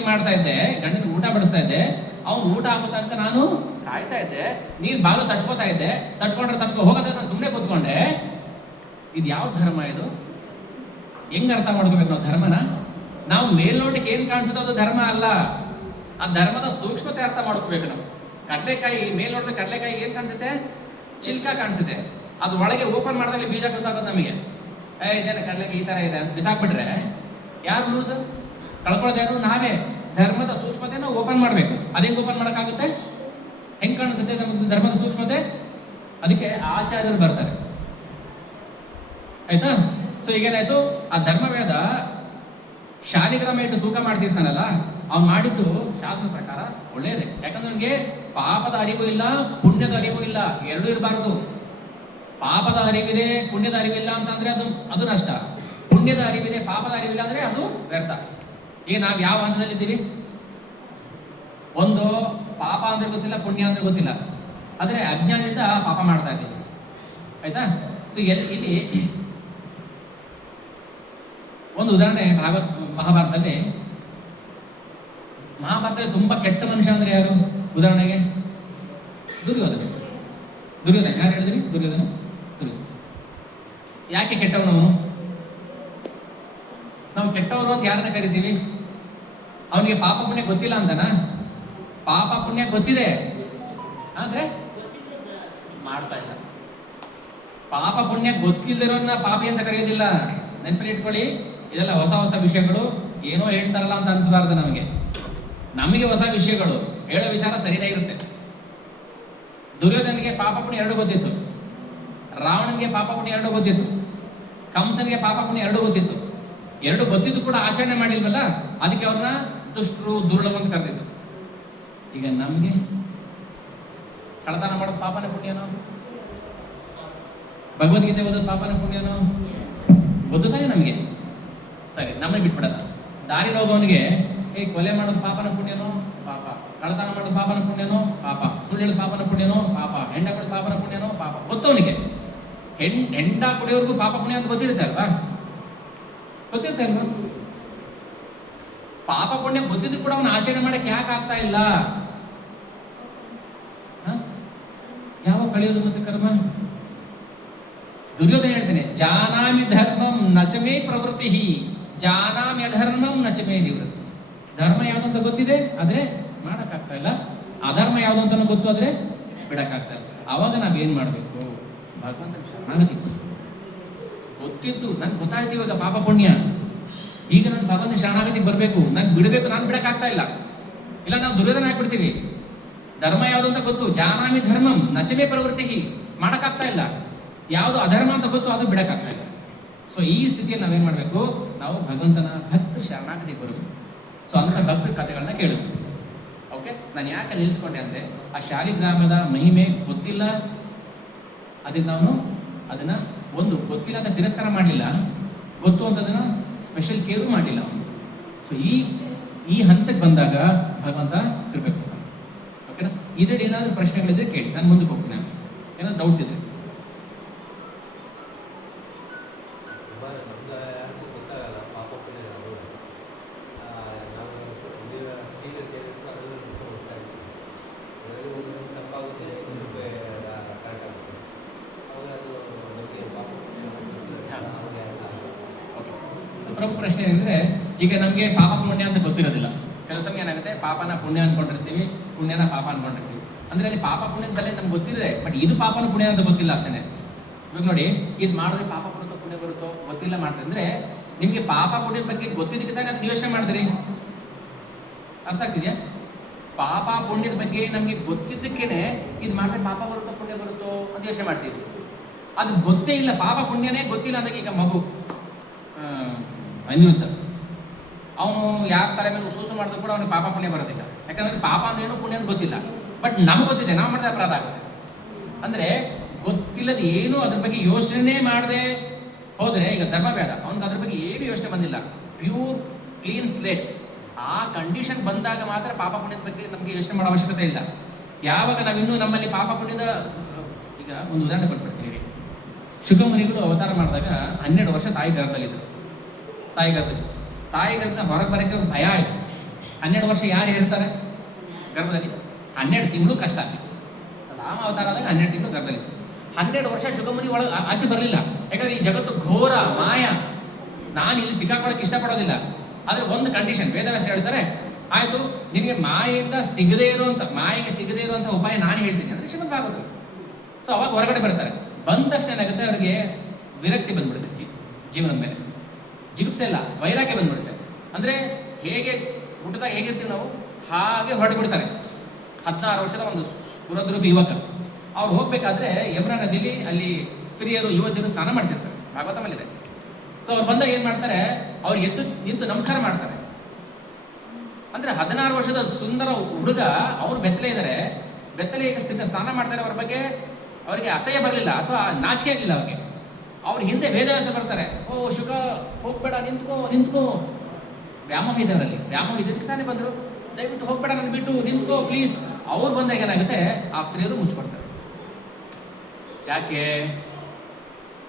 ಮಾಡ್ತಾ ಇದ್ದೆ, ಗಂಡನಿಗೆ ಊಟ ಬಡಿಸ್ತಾ ಇದ್ದೆ, ಅವ್ನು ಊಟ ಆಗೋ ತನಕ ನಾನು ಕಾಯ್ತಾ ಇದ್ದೆ, ನೀನು ಬಾಗಿಲು ತಟ್ಕೋತಾ ಇದ್ದೆ, ತಟ್ಕೊ ಹೋಗೋದ್ರೆ ನಾನು ಸುಮ್ಮನೆ ಕೂತ್ಕೊಂಡೆ. ಇದು ಯಾವ ಧರ್ಮ ಇದು? ಹೆಂಗ್ ಅರ್ಥ ಮಾಡ್ಕೋಬೇಕು ನಾವು ಧರ್ಮನ? ನಾವು ಮೇಲ್ನೋಟಕ್ಕೆ ಏನ್ ಕಾಣಿಸುತ್ತೋ ಅದು ಧರ್ಮ ಅಲ್ಲ, ಆ ಧರ್ಮದ ಸೂಕ್ಷ್ಮತೆ ಅರ್ಥ ಮಾಡ್ಕೋಬೇಕು ನಾವು. ಕಡಲೆಕಾಯಿ ಮೇಲ್ನೋಟದ ಕಡಲೆಕಾಯಿ ಏನ್ ಕಾಣಿಸುತ್ತೆ, ಚಿಲ್ಕ ಕಾಣಿಸುತ್ತೆ, ಅದು ಒಳಗೆ ಓಪನ್ ಮಾಡಿದ್ರೆ ಬೀಜ ಗೊತ್ತಾಗೋದು ನಮಗೆ. ಇದೇನ ಕಡಲೆಕಾಯಿ ಈ ತರ ಇದೆ ಅಂತ ಬಿಸಾಕ್ಬಿಟ್ರೆ ಯಾರು ಲೂಸ್? ಕಳ್ಕೊಳ್ಳೋದು ಯಾರು? ನಾವೇ. ಧರ್ಮದ ಸೂಕ್ಷ್ಮತೆನ ಓಪನ್ ಮಾಡ್ಬೇಕು. ಅದೇಂಗ್ ಓಪನ್ ಮಾಡಕ್ಕಾಗುತ್ತೆ? ಹೆಂಗ್ ಕಾಣಿಸುತ್ತೆ ನಮ್ದು ಧರ್ಮದ ಸೂಕ್ಷ್ಮತೆ? ಅದಕ್ಕೆ ಆಚಾರ್ಯರು ಬರ್ತಾರೆ, ಆಯ್ತಾ? ಸೊ ಈಗೇನಾಯ್ತು, ಆ ಧರ್ಮವೇದ ಶಾಲಿಗ್ರಾಮ ಇಟ್ಟು ತೂಕ ಮಾಡ್ತಿರ್ತಾನಲ್ಲ, ಅವ್ನು ಮಾಡಿದ್ದು ಶಾಸ್ತ್ರದ ಪ್ರಕಾರ ಒಳ್ಳೇದೇ. ಯಾಕಂದ್ರೆ ಅವನಿಗೆ ಪಾಪದ ಅರಿವು ಇಲ್ಲ, ಪುಣ್ಯದ ಅರಿವು ಇಲ್ಲ, ಎರಡೂ ಇರಬಾರ್ದು. ಪಾಪದ ಅರಿವಿದೆ, ಪುಣ್ಯದ ಅರಿವಿಲ್ಲ ಅಂತಂದ್ರೆ ಅದು ನಷ್ಟ. ಪುಣ್ಯದ ಅರಿವಿದೆ, ಪಾಪದ ಅರಿವಿಲ್ಲ ಅಂದ್ರೆ ಅದು ವ್ಯರ್ಥ. ಈಗ ನಾವು ಯಾವ ಹಂತದಲ್ಲಿದ್ದೀವಿ? ಒಂದು ಪಾಪ ಅಂದ್ರೆ ಗೊತ್ತಿಲ್ಲ, ಪುಣ್ಯ ಅಂದ್ರೆ ಗೊತ್ತಿಲ್ಲ, ಆದ್ರೆ ಅಜ್ಞಾನದಿಂದ ಪಾಪ ಮಾಡ್ತಾ ಇದ್ದೀವಿ, ಆಯ್ತಾ? ಸೊ ಇಲ್ಲಿ ಒಂದು ಉದಾಹರಣೆ, ಮಹಾಭಾರತದಲ್ಲಿ ತುಂಬಾ ಕೆಟ್ಟ ಮನುಷ್ಯ ಅಂದ್ರೆ ಯಾರು? ಉದಾಹರಣೆಗೆ ದುರ್ಯೋಧನ. ಯಾರು ಹೇಳಿದ್ರಿ? ದುರ್ಯೋಧನ. ಯಾಕೆ ಕೆಟ್ಟವನು? ನಾವು ಕೆಟ್ಟವರು ಅಂತ ಯಾರನ್ನ ಕರಿತೀವಿ? ಅವನಿಗೆ ಪಾಪ ಪುಣ್ಯ ಗೊತ್ತಿಲ್ಲ ಅಂತನಾ? ಪಾಪ ಪುಣ್ಯ ಗೊತ್ತಿದೆ ಆದ್ರೆ ಮಾಡ್ತಾ ಇಲ್ಲ. ಪಾಪ ಪುಣ್ಯ ಗೊತ್ತಿಲ್ಲದಿರೋನ್ನ ಪಾಪಿ ಅಂತ ಕರೆಯೋದಿಲ್ಲ. ನೆನಪಲ್ಲಿ ಇಟ್ಕೊಳ್ಳಿ, ಇದೆಲ್ಲ ಹೊಸ ಹೊಸ ವಿಷಯಗಳು, ಏನೋ ಹೇಳ್ತಾರಲ್ಲ ಅಂತ ಅನ್ಸಬಾರ್ದು ನಮಗೆ ಹೊಸ ವಿಷಯಗಳು ಹೇಳೋ ವಿಚಾರ ಸರಿನೇ ಇರುತ್ತೆ. ದುರ್ಯೋಧನಿಗೆ ಪಾಪ ಪುಣ್ಯ ಎರಡು ಗೊತ್ತಿತ್ತು, ರಾವಣನಿಗೆ ಪಾಪ ಪುಣ್ಯ ಎರಡು ಗೊತ್ತಿತ್ತು, ಕಂಸನಿಗೆ ಪಾಪ ಪುಣ್ಯ ಎರಡು ಗೊತ್ತಿತ್ತು. ಎರಡು ಗೊತ್ತಿದ್ದು ಕೂಡ ಆಚರಣೆ ಮಾಡಿಲ್ವಲ್ಲ, ಅದಕ್ಕೆ ಅವ್ರನ್ನ ದುಷ್ಟರು, ದುರ್ಲಭ ಅಂತ ಕರೆದಿತ್ತು. ಈಗ ನಮ್ಗೆ ಕಳ್ಳತನ ಮಾಡೋದು ಪಾಪನ ಪುಣ್ಯನೋ? ಭಗವದ್ಗೀತೆ ಓದೋದು ಪಾಪನ ಪುಣ್ಯನೋ? ಗೊತ್ತು ತಾನೆ ನಮಗೆ. ಸರಿ, ನಮ್ಮನ್ನ ಬಿಟ್ಬಿಡಲ್ಲ. ದಾರಿ ಹೋಗೋವನಿಗೆ ಕೊಲೆ ಮಾಡೋದು ಪಾಪನ ಪುಣ್ಯನೋ? ಪಾಪ. ಕಳ್ಳತನ ಮಾಡೋದು ಪಾಪನ ಪುಣ್ಯನೋ? ಪಾಪ. ಸುಳ್ಳು ಹೇಳಿದ ಪಾಪನ ಪುಣ್ಯನೋ ಪಾಪ, ಹೆಂಡ ಕುಡಿದ ಪಾಪನ ಪುಣ್ಯನೋ ಪಾಪ, ಗೊತ್ತವನಿಗೆ. ಹೆಂಡ ಕುಡಿಯೋರ್ಗೂ ಪಾಪ ಪುಣ್ಯ ಅಂತ ಗೊತ್ತಿರುತ್ತೆ ಅಲ್ವಾ? ಗೊತ್ತಿರುತ್ತೆ ಅಲ್ವಾ? ಪಾಪ ಪುಣ್ಯ ಗೊತ್ತಿದ್ದು ಕೂಡ ಅವನು ಆಚರಣೆ ಮಾಡಕ್ಕೆ ಯಾಕೆ ಆಗ್ತಾ ಇಲ್ಲ? ಯಾವಾಗ ಕಳೆಯೋದು ಮತ್ತೆ ಕರ್ಮ? ದುರ್ಯೋಧನ ಹೇಳ್ತೇನೆ, ಜಾನಾಮಿ ಧರ್ಮಂ ನಚಮೇ ಪ್ರವೃತ್ತಿ, ಜಾನಾಮಿ ಅಧರ್ಮಂ ನಚಮೇ ನಿವೃತ್ತಿ. ಧರ್ಮ ಯಾವುದು ಅಂತ ಗೊತ್ತಿದೆ, ಆದ್ರೆ ಮಾಡಕ್ಕಾಗ್ತಾ ಇಲ್ಲ. ಅಧರ್ಮ ಯಾವುದು ಅಂತ ಗೊತ್ತು, ಆದ್ರೆ ಬಿಡಕ್ಕಾಗ್ತಾ ಇಲ್ಲ. ಅವಾಗ ನಾವೇನ್ ಮಾಡ್ಬೇಕು? ಭಗವಂತನ ಶರಣಾಗತಿ. ಗೊತ್ತಿದ್ದು ನನ್ಗೆ ಗೊತ್ತಾಯ್ತು ಇವಾಗ ಪಾಪ ಪುಣ್ಯ, ಈಗ ನಾನು ಭಗವಂತನ ಶರಣಾಗತಿಗೆ ಬರ್ಬೇಕು, ನಾನು ಬಿಡಬೇಕು, ನಾನು ಬಿಡಕ್ಕಾಗ್ತಾ ಇಲ್ಲ. ಇಲ್ಲ ನಾವು ದುರ್ಯೋಧನ ಆಗ್ಬಿಡ್ತೀವಿ. ಧರ್ಮ ಯಾವುದು ಅಂತ ಗೊತ್ತು, ಜಾನಾಮಿ ಧರ್ಮಂ ನಚಮೇ ಪ್ರವೃತ್ತಿ, ಮಾಡಕ್ಕಾಗ್ತಾ ಇಲ್ಲ. ಯಾವುದು ಅಧರ್ಮ ಅಂತ ಗೊತ್ತು, ಅದು ಬಿಡಕ್ಕಾಗ್ತಾ ಇಲ್ಲ. ಸೊ ಈ ಸ್ಥಿತಿಯಲ್ಲಿ ನಾವೇನ್ ಮಾಡ್ಬೇಕು? ನಾವು ಭಗವಂತನ ಭಕ್ತ ಶರಣಾಗತಿಗೆ ಬರಬೇಕು. ಸೊ ಅಂತ ಭಕ್ತ ಕಥೆಗಳನ್ನ ಕೇಳಬೇಕು. ಓಕೆ, ನಾನು ಯಾಕೆ ನಿಲ್ಲಿಸ್ಕೊಂಡೆ ಅಂದ್ರೆ ಆ ಶಾಲಿಗ್ರಾಮದ ಮಹಿಮೆ ಗೊತ್ತಿಲ್ಲ, ಅದಕ್ಕೆ ನಾವು ಅದನ್ನ ಒಂದು ಗೊತ್ತಿಲ್ಲ ಅಂತ ತಿರಸ್ಕಾರ ಮಾಡಲಿಲ್ಲ, ಗೊತ್ತು ಅಂತದನ್ನ ಸ್ಪೆಷಲ್ ಕೇರು ಮಾಡಲಿಲ್ಲ ಅವನು. ಸೊ ಈ ಹಂತಕ್ಕೆ ಬಂದಾಗ ಭಗವಂತ ಕೃಪೆ ಕೊಡ್ತಾನೆ. ಓಕೆನಾ? ಇದರಲ್ಲಿ ಏನಾದರೂ ಪ್ರಶ್ನೆಗಳಿದ್ರೆ ಕೇಳಿ, ನಾನು ಮುಂದಕ್ಕೆ ಹೋಗ್ತೀನಿ. ಏನಾದ್ರು ಡೌಟ್ಸ್ ಇದ್ರೆ ಪ್ರಮುಖ ಪ್ರಶ್ನೆ ಏನಂದ್ರೆ, ಈಗ ನಮಗೆ ಪಾಪ ಪುಣ್ಯ ಅಂತ ಗೊತ್ತಿರೋದಿಲ್ಲ. ಕೆಲವು ಸಮಯ ಏನಾಗುತ್ತೆ, ಪಾಪನ ಪುಣ್ಯ ಅನ್ಕೊಂಡಿರ್ತೀವಿ, ಪುಣ್ಯನ ಪಾಪ ಅನ್ಕೊಂಡಿರ್ತೀವಿ. ಅಂದ್ರೆ ಅಲ್ಲಿ ಪಾಪ ಪುಣ್ಯದ ಬೆಲೆ ನಮ್ಗೆ ಗೊತ್ತಿದೆ, ಬಟ್ ಇದು ಪಾಪನ ಪುಣ್ಯ ಅಂತ ಗೊತ್ತಿಲ್ಲ ಅಷ್ಟೇ. ಇವಾಗ ನೋಡಿ, ಇದು ಮಾಡಿದ್ರೆ ಪಾಪ ಬರುತ್ತೋ ಪುಣ್ಯ ಬರುತ್ತೋ ಗೊತ್ತಿಲ್ಲ ಮಾಡ್ತಾರೆ ಅಂದ್ರೆ, ನಿಮ್ಗೆ ಪಾಪ ಪುಣ್ಯದ ಬಗ್ಗೆ ಗೊತ್ತಿದ್ದಕ್ಕೆ ತಾನೇ ಅದನ್ನ ಯೋಚನೆ ಮಾಡಿದ್ರಿ. ಅರ್ಥ ಆಗ್ತಿದ್ಯಾ? ಪಾಪ ಪುಣ್ಯದ ಬಗ್ಗೆ ನಮ್ಗೆ ಗೊತ್ತಿದ್ದಕ್ಕೇನೆ ಇದು ಮಾಡಿದ್ರೆ ಪಾಪ ಬರುತ್ತೋ ಪುಣ್ಯ ಬರುತ್ತೋ ಅಂತ ಯೋಚನೆ ಮಾಡ್ತೀವಿ. ಅದು ಗೊತ್ತೇ ಇಲ್ಲ, ಪಾಪ ಪುಣ್ಯನೇ ಗೊತ್ತಿಲ್ಲ ಅಂದಾಗ, ಈಗ ಮಗು ಅನಿರುದ್ಧ, ಅವನು ಯಾರ ತಲೆ ಮೇಲೆ ಸೂಸು ಮಾಡಿದ್ರು ಕೂಡ ಅವನಿಗೆ ಪಾಪ ಪುಣ್ಯ ಬರೋದಿಲ್ಲ. ಯಾಕಂದ್ರೆ ಪಾಪ ಅಂದ್ರೇನು ಪುಣ್ಯ ಅಂತ ಗೊತ್ತಿಲ್ಲ. ಬಟ್ ನಮ್ಗೆ ಗೊತ್ತಿದೆ, ನಾವು ಮಾಡಿದ್ರೆ ಅಪರಾಧ ಆಗುತ್ತೆ. ಅಂದ್ರೆ ಗೊತ್ತಿಲ್ಲದ ಏನು ಅದ್ರ ಬಗ್ಗೆ ಯೋಚನೆ ಮಾಡದೆ ಹೋದ್ರೆ, ಈಗ ಧರ್ಮವ್ಯಾಧ ಅವನಿಗೆ ಅದ್ರ ಬಗ್ಗೆ ಏನು ಯೋಚನೆ ಬಂದಿಲ್ಲ, ಪ್ಯೂರ್ ಕ್ಲೀನ್ ಸ್ಲೇಟ್. ಆ ಕಂಡೀಷನ್ ಬಂದಾಗ ಮಾತ್ರ ಪಾಪ ಪುಣ್ಯದ ಬಗ್ಗೆ ನಮಗೆ ಯೋಚನೆ ಮಾಡೋ ಅವಶ್ಯಕತೆ ಇಲ್ಲ. ಯಾವಾಗ ನಾವಿನ್ನೂ ನಮ್ಮಲ್ಲಿ ಪಾಪ ಪುಣ್ಯದ, ಈಗ ಒಂದು ಉದಾಹರಣೆ ಕೊಟ್ಬಿಡ್ತೀವಿ. ಶುಕಮುನಿಗಳು ಅವತಾರ ಮಾಡಿದಾಗ 12 ವರ್ಷ ತಾಯಿ ಗರ್ಭದಲ್ಲಿದ್ದರು. ತಾಯಿ ಗರ್ಭದಿಂದ ಹೊರಗೆ ಬರೋಕ್ಕೆ ಭಯ ಆಯಿತು. 12 ವರ್ಷ ಯಾರು ಇರ್ತಾರೆ ಗರ್ಭದಲ್ಲಿ? 12 ತಿಂಗಳು ಕಷ್ಟ. ರಾಮ ಅವತಾರ ಆದಾಗ 12 ತಿಂಗಳು ಗರ್ಭದಲ್ಲಿ. 12 ವರ್ಷ ಶುಕಮುನಿ ಒಳಗೆ ಆಚೆ ಬರಲಿಲ್ಲ. ಯಾಕಂದ್ರೆ ಈ ಜಗತ್ತು ಘೋರ ಮಾಯ, ನಾನು ಇಲ್ಲಿ ಸಿಕ್ಕಾಕೊಳ್ಳೋಕೆ ಇಷ್ಟಪಡೋದಿಲ್ಲ. ಆದ್ರೆ ಒಂದು ಕಂಡೀಷನ್, ವೇದವ್ಯಾಸ ಹೇಳ್ತಾರೆ, ಆಯ್ತು ನಿನಗೆ ಮಾಯೆಗೆ ಸಿಗದೇ ಇರುವಂತ ಉಪಾಯ ನಾನು ಹೇಳ್ತೀನಿ ಅಂದ್ರೆ ಶ್ರೀಮಂತ ಆಗೋದು. ಸೊ ಅವಾಗ ಹೊರಗಡೆ ಬರ್ತಾರೆ. ಬಂದ ತಕ್ಷಣ ಏನಾಗುತ್ತೆ, ಅವರಿಗೆ ವಿರಕ್ತಿ ಬಂದ್ಬಿಡುತ್ತೆ ಜೀವನದ ಮೇಲೆ. ಜಿಗುಪ್ಸೆ ಇಲ್ಲ, ವೈರಾಗ್ಯ ಬಂದ್ಬಿಡುತ್ತೆ. ಅಂದ್ರೆ ಹೇಗೆ ಊಟದಾಗ ಹೇಗಿರ್ತೀವಿ ನಾವು ಹಾಗೆ ಹೊರಟು ಬಿಡ್ತಾರೆ. 16 ವರ್ಷದ ಒಂದು ಪುರದ್ರೂಪಿ ಯುವಕ, ಅವ್ರು ಹೋಗ್ಬೇಕಾದ್ರೆ ಯಮುನಾ ನದಿಲಿ ಅಲ್ಲಿ ಸ್ತ್ರೀಯರು ಯುವತಿಯರು ಸ್ನಾನ ಮಾಡ್ತಿರ್ತಾರೆ, ಭಾಗವತಮಲ್ಲಿದೆ. ಸೊ ಅವ್ರು ಬಂದಾಗ ಏನ್ ಮಾಡ್ತಾರೆ, ಅವ್ರು ಎದ್ದು ನಿಂತು ನಮಸ್ಕಾರ ಮಾಡ್ತಾರೆ. ಅಂದ್ರೆ 16 ವರ್ಷದ ಸುಂದರ ಹುಡುಗ, ಅವ್ರು ಬೆತ್ತಲೆ ಇದ್ದಾರೆ, ಬೆತ್ತಲೆ ಸ್ನಾನ ಮಾಡ್ತಾರೆ. ಅವ್ರ ಬಗ್ಗೆ ಅವರಿಗೆ ಅಸಹ್ಯ ಬರಲಿಲ್ಲ ಅಥವಾ ನಾಚಿಕೆ ಆಗಲಿಲ್ಲ ಅವ್ರಿಗೆ. ಅವ್ರ ಹಿಂದೆ ವೇದವ್ಯಾಸ ಬರ್ತಾರೆ, ಓ ಶುಕ ಹೋಗ್ಬೇಡ, ನಿಂತ್ಕೋ. ವ್ಯಾಮೋಹ ಇದ್ದವರಲ್ಲಿ, ವ್ಯಾಮೋಹ ಇದ್ದಕ್ಕೆ ತಾನೇ ಬಂದರು, ದಯವಿಟ್ಟು ಹೋಗ್ಬೇಡ, ನನ್ನ ಬಿಟ್ಟು ನಿಂತ್ಕೋ ಪ್ಲೀಸ್. ಅವ್ರು ಬಂದಾಗ ಏನಾಗುತ್ತೆ, ಆ ಸ್ತ್ರೀಯರು ಮುಚ್ಕೊಡ್ತಾರೆ. ಯಾಕೆ?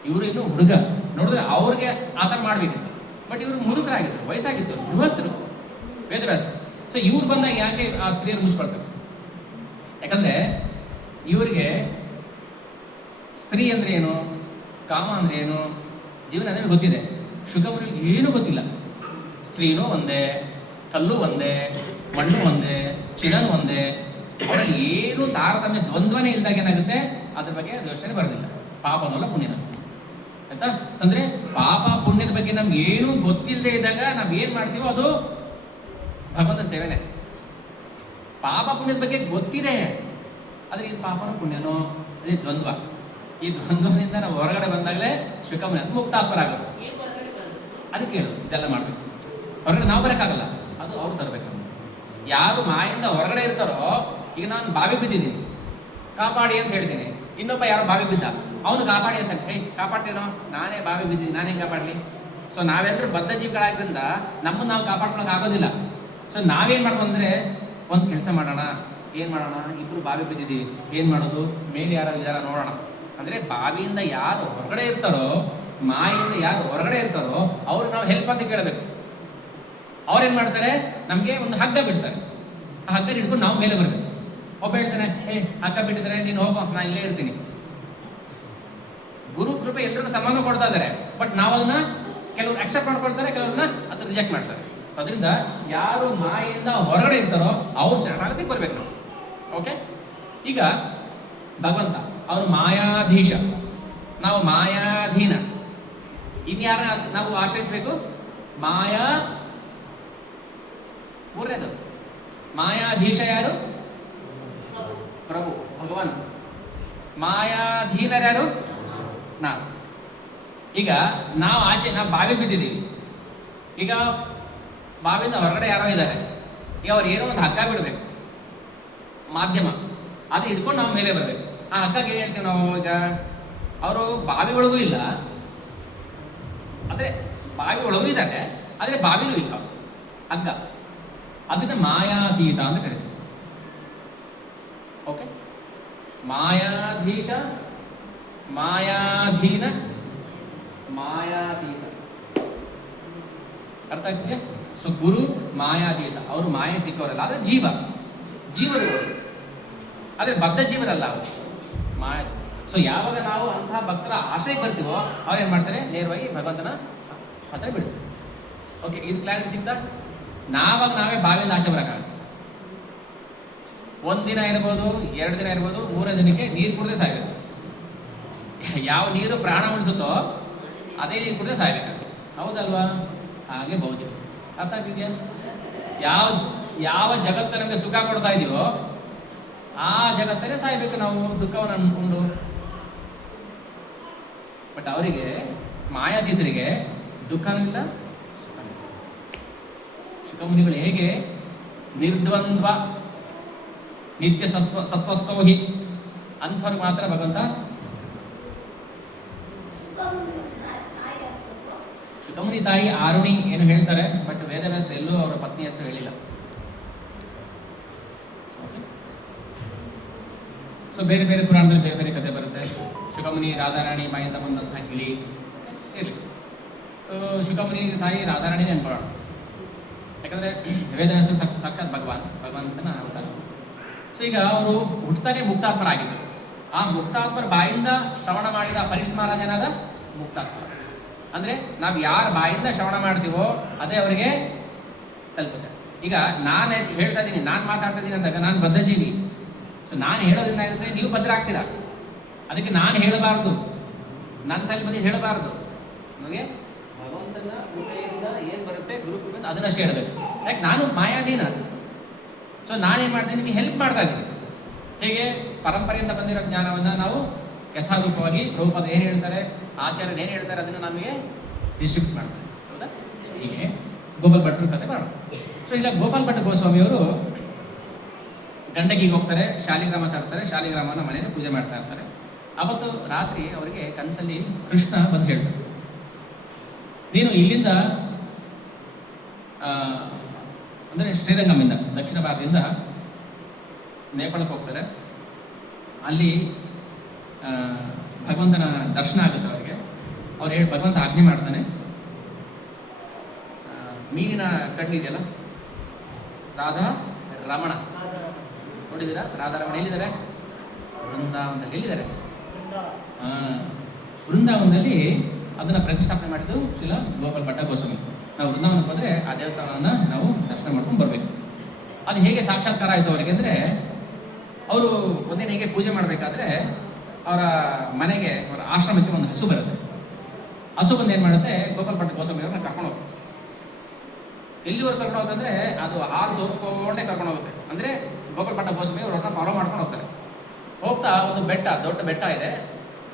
ಇವರು ಇನ್ನು ಹುಡುಗ, ನೋಡಿದ್ರೆ ಅವ್ರಿಗೆ ಆ ಥರ ಮಾಡ್ಬೇಕಿತ್ತು. ಬಟ್ ಇವರು ಮುದುಕರಾಗಿದ್ರು, ವಯಸ್ಸಾಗಿತ್ತು, ಗೃಹಸ್ಥರು ವೇದವ್ಯಾಸ. ಸೊ ಇವ್ರು ಬಂದಾಗ ಯಾಕೆ ಆ ಸ್ತ್ರೀಯರು ಮುಚ್ಕೊಳ್ತಾರೆ? ಯಾಕಂದ್ರೆ ಇವರಿಗೆ ಸ್ತ್ರೀ ಅಂದ್ರೆ ಏನು, ಕಾಮ ಅಂದ್ರೆ ಏನು, ಜೀವನ ಅಂದ್ರೆ ಗೊತ್ತಿದೆ. ಶುಕಮುನಿಗೆ ಏನೂ ಗೊತ್ತಿಲ್ಲ. ಸ್ತ್ರೀನೂ ಒಂದೇ, ಕಲ್ಲು ಒಂದೇ, ಮಣ್ಣು ಒಂದೇ, ಚಿನ್ನನು ಒಂದೇ, ಅವರಲ್ಲಿ ಏನು ತಾರತಮ್ಯ ದ್ವಂದ್ವನೇ ಇಲ್ದಾಗ ಏನಾಗುತ್ತೆ, ಅದ್ರ ಬಗ್ಗೆ ಯೋಚನೆ ಬರೋದಿಲ್ಲ. ಪಾಪನಲ್ಲ ಪುಣ್ಯನ, ಆಯ್ತಾ? ಅಂದ್ರೆ ಪಾಪ ಪುಣ್ಯದ ಬಗ್ಗೆ ನಮ್ಗೆ ಏನೂ ಗೊತ್ತಿಲ್ಲದೆ ಇದ್ದಾಗ ನಾವ್ ಏನ್ ಮಾಡ್ತೀವೋ ಅದು ಭಗವಂತನ ಸೇವೆನೆ. ಪಾಪ ಪುಣ್ಯದ ಬಗ್ಗೆ ಗೊತ್ತಿದೆ, ಆದ್ರೆ ಇದು ಪಾಪನೋ ಪುಣ್ಯನೋ, ಅದೇ ದ್ವಂದ್ವ. ಈ ದ್ವಂದ್ವದಿಂದ ನಾವು ಹೊರಗಡೆ ಬಂದಾಗಲೇ ಶುಕಮುನಿ ಮುಕ್ತಾತ್ಮರಾಗೋದು. ಅದಕ್ಕೆ ಹೇಳೋದು ಇದೆಲ್ಲ ಮಾಡ್ಬೇಕು. ಹೊರಗಡೆ ನಾವು ಬರೋಕ್ಕಾಗಲ್ಲ, ಅದು ಅವ್ರು ತರಬೇಕು. ಯಾರು ಮಾಯಿಂದ ಹೊರಗಡೆ ಇರ್ತಾರೋ, ಈಗ ನಾನು ಬಾವಿ ಬಿದ್ದಿದ್ದೀನಿ, ಕಾಪಾಡಿ ಅಂತ ಹೇಳ್ತೀನಿ. ಇನ್ನೊಬ್ಬ ಯಾರೋ ಬಾವಿ ಬಿದ್ದ, ಅವನು ಕಾಪಾಡಿ ಅಂತಾನೆ, ಹೇ ಕಾಪಾಡ್ತೇನೋ, ನಾನೇ ಬಾವಿ ಬಿದ್ದಿದ್ದೀನಿ, ನಾನೇ ಕಾಪಾಡಲಿ. ಸೊ ನಾವೆಲ್ಲರೂ ಬದ್ಧ ಜೀವಿಗಳಾದ್ರಿಂದ ನಮ್ಮನ್ನು ನಾವು ಕಾಪಾಡ್ಕೊಳಕ್ ಆಗೋದಿಲ್ಲ. ಸೊ ನಾವೇನ್ ಮಾಡ್ಬೋದು ಅಂದ್ರೆ, ಒಂದು ಕೆಲಸ ಮಾಡೋಣ, ಏನು ಮಾಡೋಣ, ಇಬ್ಬರು ಬಾವಿ ಬಿದ್ದಿದ್ದೀವಿ, ಏನು ಮಾಡೋದು, ಮೇಲೆ ಯಾರು ಇದಾರ ನೋಡೋಣ. ಅಂದರೆ ಬಾವಿಯಿಂದ ಯಾರು ಹೊರಗಡೆ ಇರ್ತಾರೋ, ಮಾಯಿಂದ ಯಾರು ಹೊರಗಡೆ ಇರ್ತಾರೋ ಅವ್ರು ನಾವು ಹೆಲ್ಪ್ ಅಂತ ಕೇಳಬೇಕು. ಅವ್ರೇನು ಮಾಡ್ತಾರೆ, ನಮಗೆ ಒಂದು ಹಗ್ಗ ಬಿಡ್ತಾರೆ. ಆ ಹಗ್ಗ ಹಿಡ್ಕೊಂಡು ನಾವು ಮೇಲೆ ಬರಬೇಕು. ಒಬ್ಬ ಹೇಳ್ತಾನೆ, ಹಗ್ಗ ಬಿಟ್ಟಿದ್ರೆ ನೀನು ಹೋಗೋ, ನಾನು ಇಲ್ಲೇ ಇರ್ತೀನಿ. ಗುರು ಕೃಪೆ ಎಲ್ಲರಿಗೂ ಸಮಾನ ಕೊಡ್ತಾ ಇದ್ದಾರೆ, ಬಟ್ ನಾವು ಅದನ್ನ ಕೆಲವ್ರು ಅಕ್ಸೆಪ್ಟ್ ಮಾಡ್ಕೊಳ್ತಾರೆ, ಕೆಲವ್ರನ್ನ ಅದನ್ನ ರಿಜೆಕ್ಟ್ ಮಾಡ್ತಾರೆ. ಅದರಿಂದ ಯಾರು ಮಾಯಿಂದ ಹೊರಗಡೆ ಇರ್ತಾರೋ ಅವ್ರು ಶರಣಾಗತಿಗೆ ಬರ್ಬೇಕು ನಾವು. ಓಕೆ, ಈಗ ಭಗವಂತ ಅವನು ಮಾಯಾಧೀಶ, ನಾವು ಮಾಯಾಧೀನ. ಇನ್ಯಾರ ನಾವು ಆಶ್ರಯಿಸಬೇಕು? ಮಾಯಾ, ಮೂರನೇದು ಮಾಯಾಧೀಶ ಯಾರು? ಪ್ರಭು ಭಗವಾನ್. ಮಾಯಾಧೀನರ್ಯಾರು? ನಾವು. ಈಗ ನಾವು ಬಾವಿ ಬಿದ್ದಿದ್ದೀವಿ. ಈಗ ಬಾವಿಯಿಂದ ಹೊರಗಡೆ ಯಾರೋ ಇದ್ದಾರೆ. ಈಗ ಅವ್ರು ಏನೋ ಒಂದು ಹಗ್ಗ ಬಿಡಬೇಕು, ಮಾಧ್ಯಮ, ಅದು ಹಿಡ್ಕೊಂಡು ನಾವು ಮೇಲೆ ಬರಬೇಕು. ಆ ಹಗ್ಗಕ್ಕೆ ಏನು ಹೇಳ್ತೀವಿ ನಾವು? ಈಗ ಅವರು ಬಾವಿ ಒಳಗೂ ಇಲ್ಲ, ಆದರೆ ಬಾವಿ ಒಳಗೂ ಇದ್ದಾರೆ, ಆದರೆ ಬಾವಿನೂ ಇಲ್ಲ ಹಗ್ಗ. ಅದನ್ನ ಮಾಯಾತೀತ ಅಂತ ಕರೀತೀವಿ. ಓಕೆ, ಮಾಯಾಧೀಶ, ಮಾಯಾಧೀನ, ಮಾಯಾತೀತ. ಅರ್ಥ ಆಗ್ತಿದೆಯಾ? ಸೊ ಗುರು ಮಾಯಾತೀತ, ಅವರು ಮಾಯೆ ಸಿಕ್ಕವರಲ್ಲ, ಆದರೆ ಜೀವರು, ಆದರೆ ಬದ್ಧ ಜೀವರಲ್ಲ ಅವರು, ಮಾಯಾ. ಸೊ ಯಾವಾಗ ನಾವು ಅಂತಹ ಭಕ್ತರ ಆಶ್ರಯಕ್ಕೆ ಬರ್ತೀವೋ ಅವ್ರೇನು ಮಾಡ್ತಾರೆ, ನೇರವಾಗಿ ಭಗವಂತನ ಹತ್ರ ಬಿಡ್ತಾರೆ. ಓಕೆ, ಇದು ಕ್ಲಾರಿಟಿ ಸಿಗ್ತಾ? ನಾವೇ ಬಾವಿಯಿಂದ ಆಚೆ ಬರೋಕ್ಕಾಗಲ್ಲ. ಒಂದು ದಿನ ಇರ್ಬೋದು, 2 ದಿನ ಇರ್ಬೋದು, 3ನೇ ದಿನಕ್ಕೆ ನೀರು ಕುಡಿದ್ರೆ ಸಾಯ್ಬೇಕು. ಯಾವ ನೀರು ಪ್ರಾಣ ಉಳಿಸುತ್ತೋ ಅದೇ ನೀರು ಕುಡಿದ್ರೆ ಸಾಯ್ಬೇಕು. ಹೌದಲ್ವಾ? ಹಾಗೆ ಭೌತಿಕ. ಅರ್ಥ ಆಗ್ತಿದೆಯಾ? ಯಾವ ಜಗತ್ತು ನಮಗೆ ಸುಖ ಕೊಡ್ತಾ ಇದೀವೋ ಆ ಜಗತ್ತನ್ನೇ ಸಾಯ್ಬೇಕು ನಾವು, ದುಃಖವನ್ನು ಅನ್ಕೊಂಡು. ಬಟ್ ಅವರಿಗೆ, ಮಾಯಾತೀತರಿಗೆ ದುಃಖನೂ ಇಲ್ಲ, ಶುಕಮುನಿಗಳು ಹೇಗೆ ನಿರ್ದ್ವಂದ್ವ ನಿತ್ಯ ಸತ್ವಸ್ಥೋಹಿ ಅಂಥವ್ರಿಗೆ ಮಾತ್ರ ಭಗವಂತ. ಶುಕಮುನಿ ತಾಯಿ ಆರುಣಿ ಏನು ಹೇಳ್ತಾರೆ, ಬಟ್ ವೇದವ್ಯಾಸರು ಎಲ್ಲೂ ಅವರ ಪತ್ನಿ ಹೆಸರು ಹೇಳಿಲ್ಲ. ಓಕೆ, ಸೊ ಬೇರೆ ಬೇರೆ ಪುರಾಣದಲ್ಲಿ ಬೇರೆ ಬೇರೆ ಕಥೆ ಬರುತ್ತೆ. ಶುಕಮುನಿ ರಾಧಾರಾಣಿ ಬಾಯಿಂದ ಬಂದಂತಹ ಗಿಳಿ ಇರಲಿ. ಶುಕಮುನಿ ತಾಯಿ ರಾಧಾರಾಣಿನೇ ಅನ್ಕೊಳ್ಳೋಣ, ಯಾಕಂದರೆ ವೇದವ್ಯಾಸರು ಸಾಕ್ಷಾತ್ ಭಗವಂತನ ಅವತಾರ. ಸೊ ಈಗ ಅವರು ಹುಟ್ಟತಾನೆ ಮುಕ್ತಾತ್ಮರಾಗಿದ್ದರು. ಆ ಮುಕ್ತಾತ್ಮರ ಬಾಯಿಂದ ಶ್ರವಣ ಮಾಡಿದ ಪರೀಕ್ಷಿತ್ ಮಹಾರಾಜನಾದ ಮುಕ್ತಾತ್ಮ. ಅಂದರೆ ನಾವು ಯಾರ ಬಾಯಿಂದ ಶ್ರವಣ ಮಾಡ್ತೀವೋ ಅದೇ ಅವರಿಗೆ ತಲುಪುತ್ತೆ. ಈಗ ನಾನು ಹೇಳ್ತಾ ಇದ್ದೀನಿ, ನಾನು ಮಾತಾಡ್ತಾ ಇದ್ದೀನಿ ಅಂದಾಗ ನಾನು ಬದ್ಧಜೀವಿ. ಸೊ ನಾನು ಹೇಳೋದ್ರಿಂದ ಏನಾಗುತ್ತೆ, ನೀವು ಭದ್ರ ಆಗ್ತೀರಾ. ಅದಕ್ಕೆ ನಾನು ಹೇಳಬಾರ್ದು, ನನ್ನ ತಲೆ ಹೇಳಬಾರ್ದು. ನಮಗೆ ಭಗವಂತನ ಕೃಪೆಯಿಂದ ಏನು ಬರುತ್ತೆ, ಗುರು ಕೃಪೆಯಿಂದ ಅದನ್ನಷ್ಟೇ ಹೇಳಬೇಕು. ಯಾಕೆ ನಾನು ಮಾಯಾಧೀನ. ಸೊ ನಾನೇನು ಮಾಡ್ತೀನಿ, ನಿಮಗೆ ಹೆಲ್ಪ್ ಮಾಡ್ತಾ ಇದ್ದೀನಿ. ಹೇಗೆ ಪರಂಪರೆಯಿಂದ ಬಂದಿರೋ ಜ್ಞಾನವನ್ನು ನಾವು ಯಥಾರೂಪವಾಗಿ ರೂಪದ ಏನು ಹೇಳ್ತಾರೆ, ಆಚಾರ್ಯರು ಏನು ಹೇಳ್ತಾರೆ ಅದನ್ನು ನಮಗೆ ಡಿಸ್ಟ್ರಿಬ್ಯೂಟ್ ಮಾಡ್ತಾರೆ. ಹೌದಾ? ಸೊ ಹೀಗೆ ಗೋಪಾಲ್ ಭಟ್ರ ಕಥೆ ಮಾಡೋಣ. ಸೊ ಇಲ್ಲ, ಗೋಪಾಲ್ ಭಟ್ಟ ಗೋಸ್ವಾಮಿಯವರು ಗಂಡಗಿಗೆ ಹೋಗ್ತಾರೆ, ಶಾಲಿಗ್ರಾಮ ತರ್ತಾರೆ, ಶಾಲಿಗ್ರಾಮನ ಮನೆಯಲ್ಲಿ ಪೂಜೆ ಮಾಡ್ತಾ ಇರ್ತಾರೆ. ಅವತ್ತು ರಾತ್ರಿ ಅವರಿಗೆ ಕನಸಲ್ಲಿ ಕೃಷ್ಣ ಬಂದು ಹೇಳ್ತಾರೆ, ನೀನು ಇಲ್ಲಿಂದ ಅಂದರೆ ಶ್ರೀರಂಗಮಿಂದ ದಕ್ಷಿಣ ಭಾರತದಿಂದ ನೇಪಾಳಕ್ಕೆ ಹೋಗ್ತಾರೆ. ಅಲ್ಲಿ ಭಗವಂತನ ದರ್ಶನ ಆಗುತ್ತೆ ಅವರಿಗೆ. ಅವ್ರು ಭಗವಂತ ಆಜ್ಞೆ ಮಾಡ್ತಾನೆ, ಮೀನಿನ ಕಣ್ಣಿದೆಯಲ್ಲ ರಾಧಾ ರಮಣ, ನೋಡಿದ್ದೀರಾ? ರಾಧಾ ರಮಣ ಎಲ್ಲಿದ್ದಾರೆ? ವೃಂದಾವನದಲ್ಲಿ. ಎಲ್ಲಿದ್ದಾರೆ? ವೃಂದಾವನದಲ್ಲಿ ಅದನ್ನು ಪ್ರತಿಷ್ಠಾಪನೆ ಮಾಡಿದ್ದು ಶ್ರೀಲ ಗೋಪಾಲ್ ಭಟ್ಟ ಗೋಸ್ವಾಮಿ. ನಾವು ವೃಂದಾವನಕ್ಕೆ ಹೋದರೆ ಆ ದೇವಸ್ಥಾನವನ್ನು ನಾವು ದರ್ಶನ ಮಾಡ್ಕೊಂಡು ಬರಬೇಕು. ಅದು ಹೇಗೆ ಸಾಕ್ಷಾತ್ಕಾರ ಆಯಿತು ಅವರಿಗೆ ಅಂದರೆ, ಅವರು ಒಂದಿನ ಹೀಗೆ ಪೂಜೆ ಮಾಡಬೇಕಾದ್ರೆ ಅವರ ಮನೆಗೆ, ಅವರ ಆಶ್ರಮಕ್ಕೆ ಒಂದು ಹಸು ಬರುತ್ತೆ. ಹಸು ಬಂದು ಏನು ಮಾಡುತ್ತೆ, ಗೋಪಾಲ್ ಭಟ್ಟ ಗೋಸ್ವಾಮಿ ಅವ್ರನ್ನ ಕರ್ಕೊಂಡು ಹೋಗುತ್ತೆ. ಎಲ್ಲಿವರೆಗೆ ಕರ್ಕೊಂಡು ಹೋಗುತ್ತೆ, ಅದು ಹಾಲು ಸೋಸ್ಕೊಂಡೇ ಕರ್ಕೊಂಡು ಹೋಗುತ್ತೆ. ಅಂದರೆ ಗೋಪಾಲ್ ಭಟ್ಟ ಗೋಸ್ವಾಮಿ ಅವ್ರನ್ನ ಫಾಲೋ ಮಾಡ್ಕೊಂಡು ಹೋಗ್ತಾರೆ. ಹೋಗ್ತಾ ಒಂದು ಬೆಟ್ಟ, ದೊಡ್ಡ ಬೆಟ್ಟ ಇದೆ.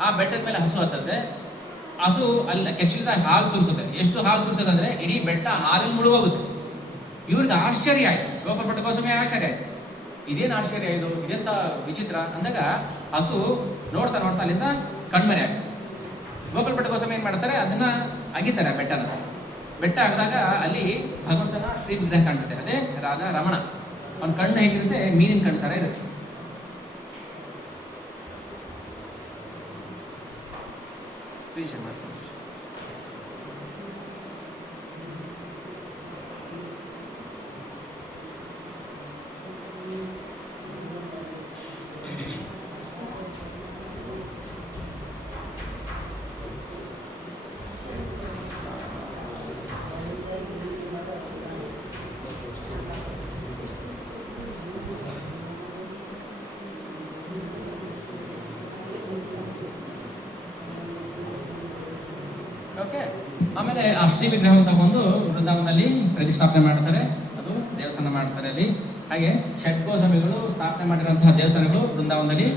ಆ ಬೆಟ್ಟದ ಮೇಲೆ ಹಸು ಹತ್ತುತ್ತೆ. ಹಸು ಅಲ್ಲಿ ಕೆಚ್ಚಲಿಂದ ಹಾಲು ಸುರಿಸುತ್ತೆ. ಎಷ್ಟು ಹಾಲು ಸುರಿಸುತ್ತೆ ಅಂದರೆ ಇಡೀ ಬೆಟ್ಟ ಹಾಲಲ್ಲಿ ಮುಳುಗೋಗುತ್ತೆ. ಇವ್ರಿಗೆ ಆಶ್ಚರ್ಯ ಆಯಿತು, ಗೋಪಾಲ್ ಭಟ್ಟ ಗೋಸ್ವಾಮಿ ಆಶ್ಚರ್ಯ ಆಯಿತು. ಇದೇನು ಆಶ್ಚರ್ಯ ಇದು, ಇದೆಂತ ವಿಚಿತ್ರ ಅಂದಾಗ ಹಸು ನೋಡ್ತಾ ನೋಡ್ತಾ ಅಲ್ಲಿಂದ ಕಣ್ಮರೆ ಆಗುತ್ತೆ. ಗೋಪಾಲ್ ಭಟ್ಟ ಗೋಸ್ವಾಮಿ ಏನು ಮಾಡ್ತಾರೆ, ಅದನ್ನು ಅಗಿತಾರೆ ಬೆಟ್ಟ ಆಗಿದಾಗ ಅಲ್ಲಿ ಭಗವಂತನ ಶ್ರೀ ವಿಗ್ರಹ ಕಾಣಿಸುತ್ತೆ. ಅದೇ ರಾಧಾ ರಮಣ. ಅವ್ನ ಕಣ್ಣು ಹೇಗಿರುತ್ತೆ, ಮೀನಿನ ಕಣ್ಣು ಥರ ಇರುತ್ತೆ. ಸ್ಕ್ರೀನ್ ಶೇರ್ ಮಾಡ್ತೀನಿ. ಓಕೆ, ಆಮೇಲೆ ಆ ಶ್ರೀ ವಿಗ್ರಹವನ್ನು ತಗೊಂಡು ವೃಂದಾವನದಲ್ಲಿ ಪ್ರತಿಷ್ಠಾಪನೆ ಮಾಡ್ತಾರೆ, ಅದು ದೇವಸ್ಥಾನ ಮಾಡ್ತಾರೆ ಅಲ್ಲಿ. ಹಾಗೆ ಷಡ್ಗೋಸ್ವಾಮಿಗಳು ಸ್ಥಾಪನೆ ಮಾಡಿರುವಂತಹ ದೇವಸ್ಥಾನಗಳು ವೃಂದಾವನದಲ್ಲಿ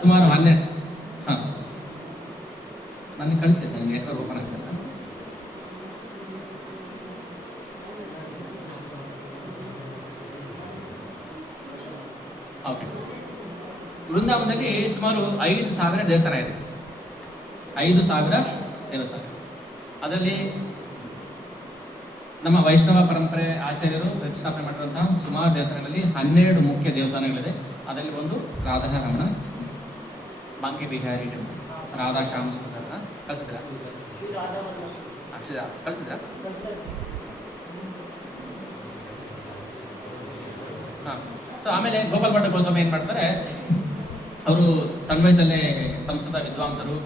ಸುಮಾರು 12. ಹಾಂ, ನನಗೆ ಕಳಿಸಿದ್ದೆ, ನನಗೆ ನೆಟ್ವರ್ಕ್ ಓಪನ್ ಆಗ್ತದೆ. ಓಕೆ, ವೃಂದಾವನದಲ್ಲಿ ಸುಮಾರು 5,000 ದೇವಸ್ಥಾನ ಇದೆ. 5,000 ದೇವಸ್ಥಾನ. ಅದರಲ್ಲಿ ನಮ್ಮ ವೈಷ್ಣವ ಪರಂಪರೆ ಆಚಾರ್ಯರು ಪ್ರತಿಷ್ಠಾಪನೆ ಮಾಡಿರುವಂತಹ ಸುಮಾರು ದೇವಸ್ಥಾನಗಳಲ್ಲಿ 12 ಮುಖ್ಯ ದೇವಸ್ಥಾನಗಳಿದೆ. ಅದರಲ್ಲಿ ಒಂದು ರಾಧಾರಮಣ, ಬಾಂಕೆ ಬಿಹಾರಿ ಟೆಂಪಲ್, ರಾಧಾ ಶ್ಯಾಮ ಸುಂದರನ ಕಳಿಸಿದ್ರ ಕಳಿಸಿದ್ರ ಹಾಂ. ಸೊ ಆಮೇಲೆ ಗೋಪಾಲ್ ಭಟ್ಟ ಗೋಸ್ವಾಮಿ ಏನು ಮಾಡ್ತಾರೆ, ಅವರು ಸಣ್ಣ ವಯಸ್ಸಲ್ಲೇ ಸಂಸ್ಕೃತ ವಿದ್ವಾಂಸರು,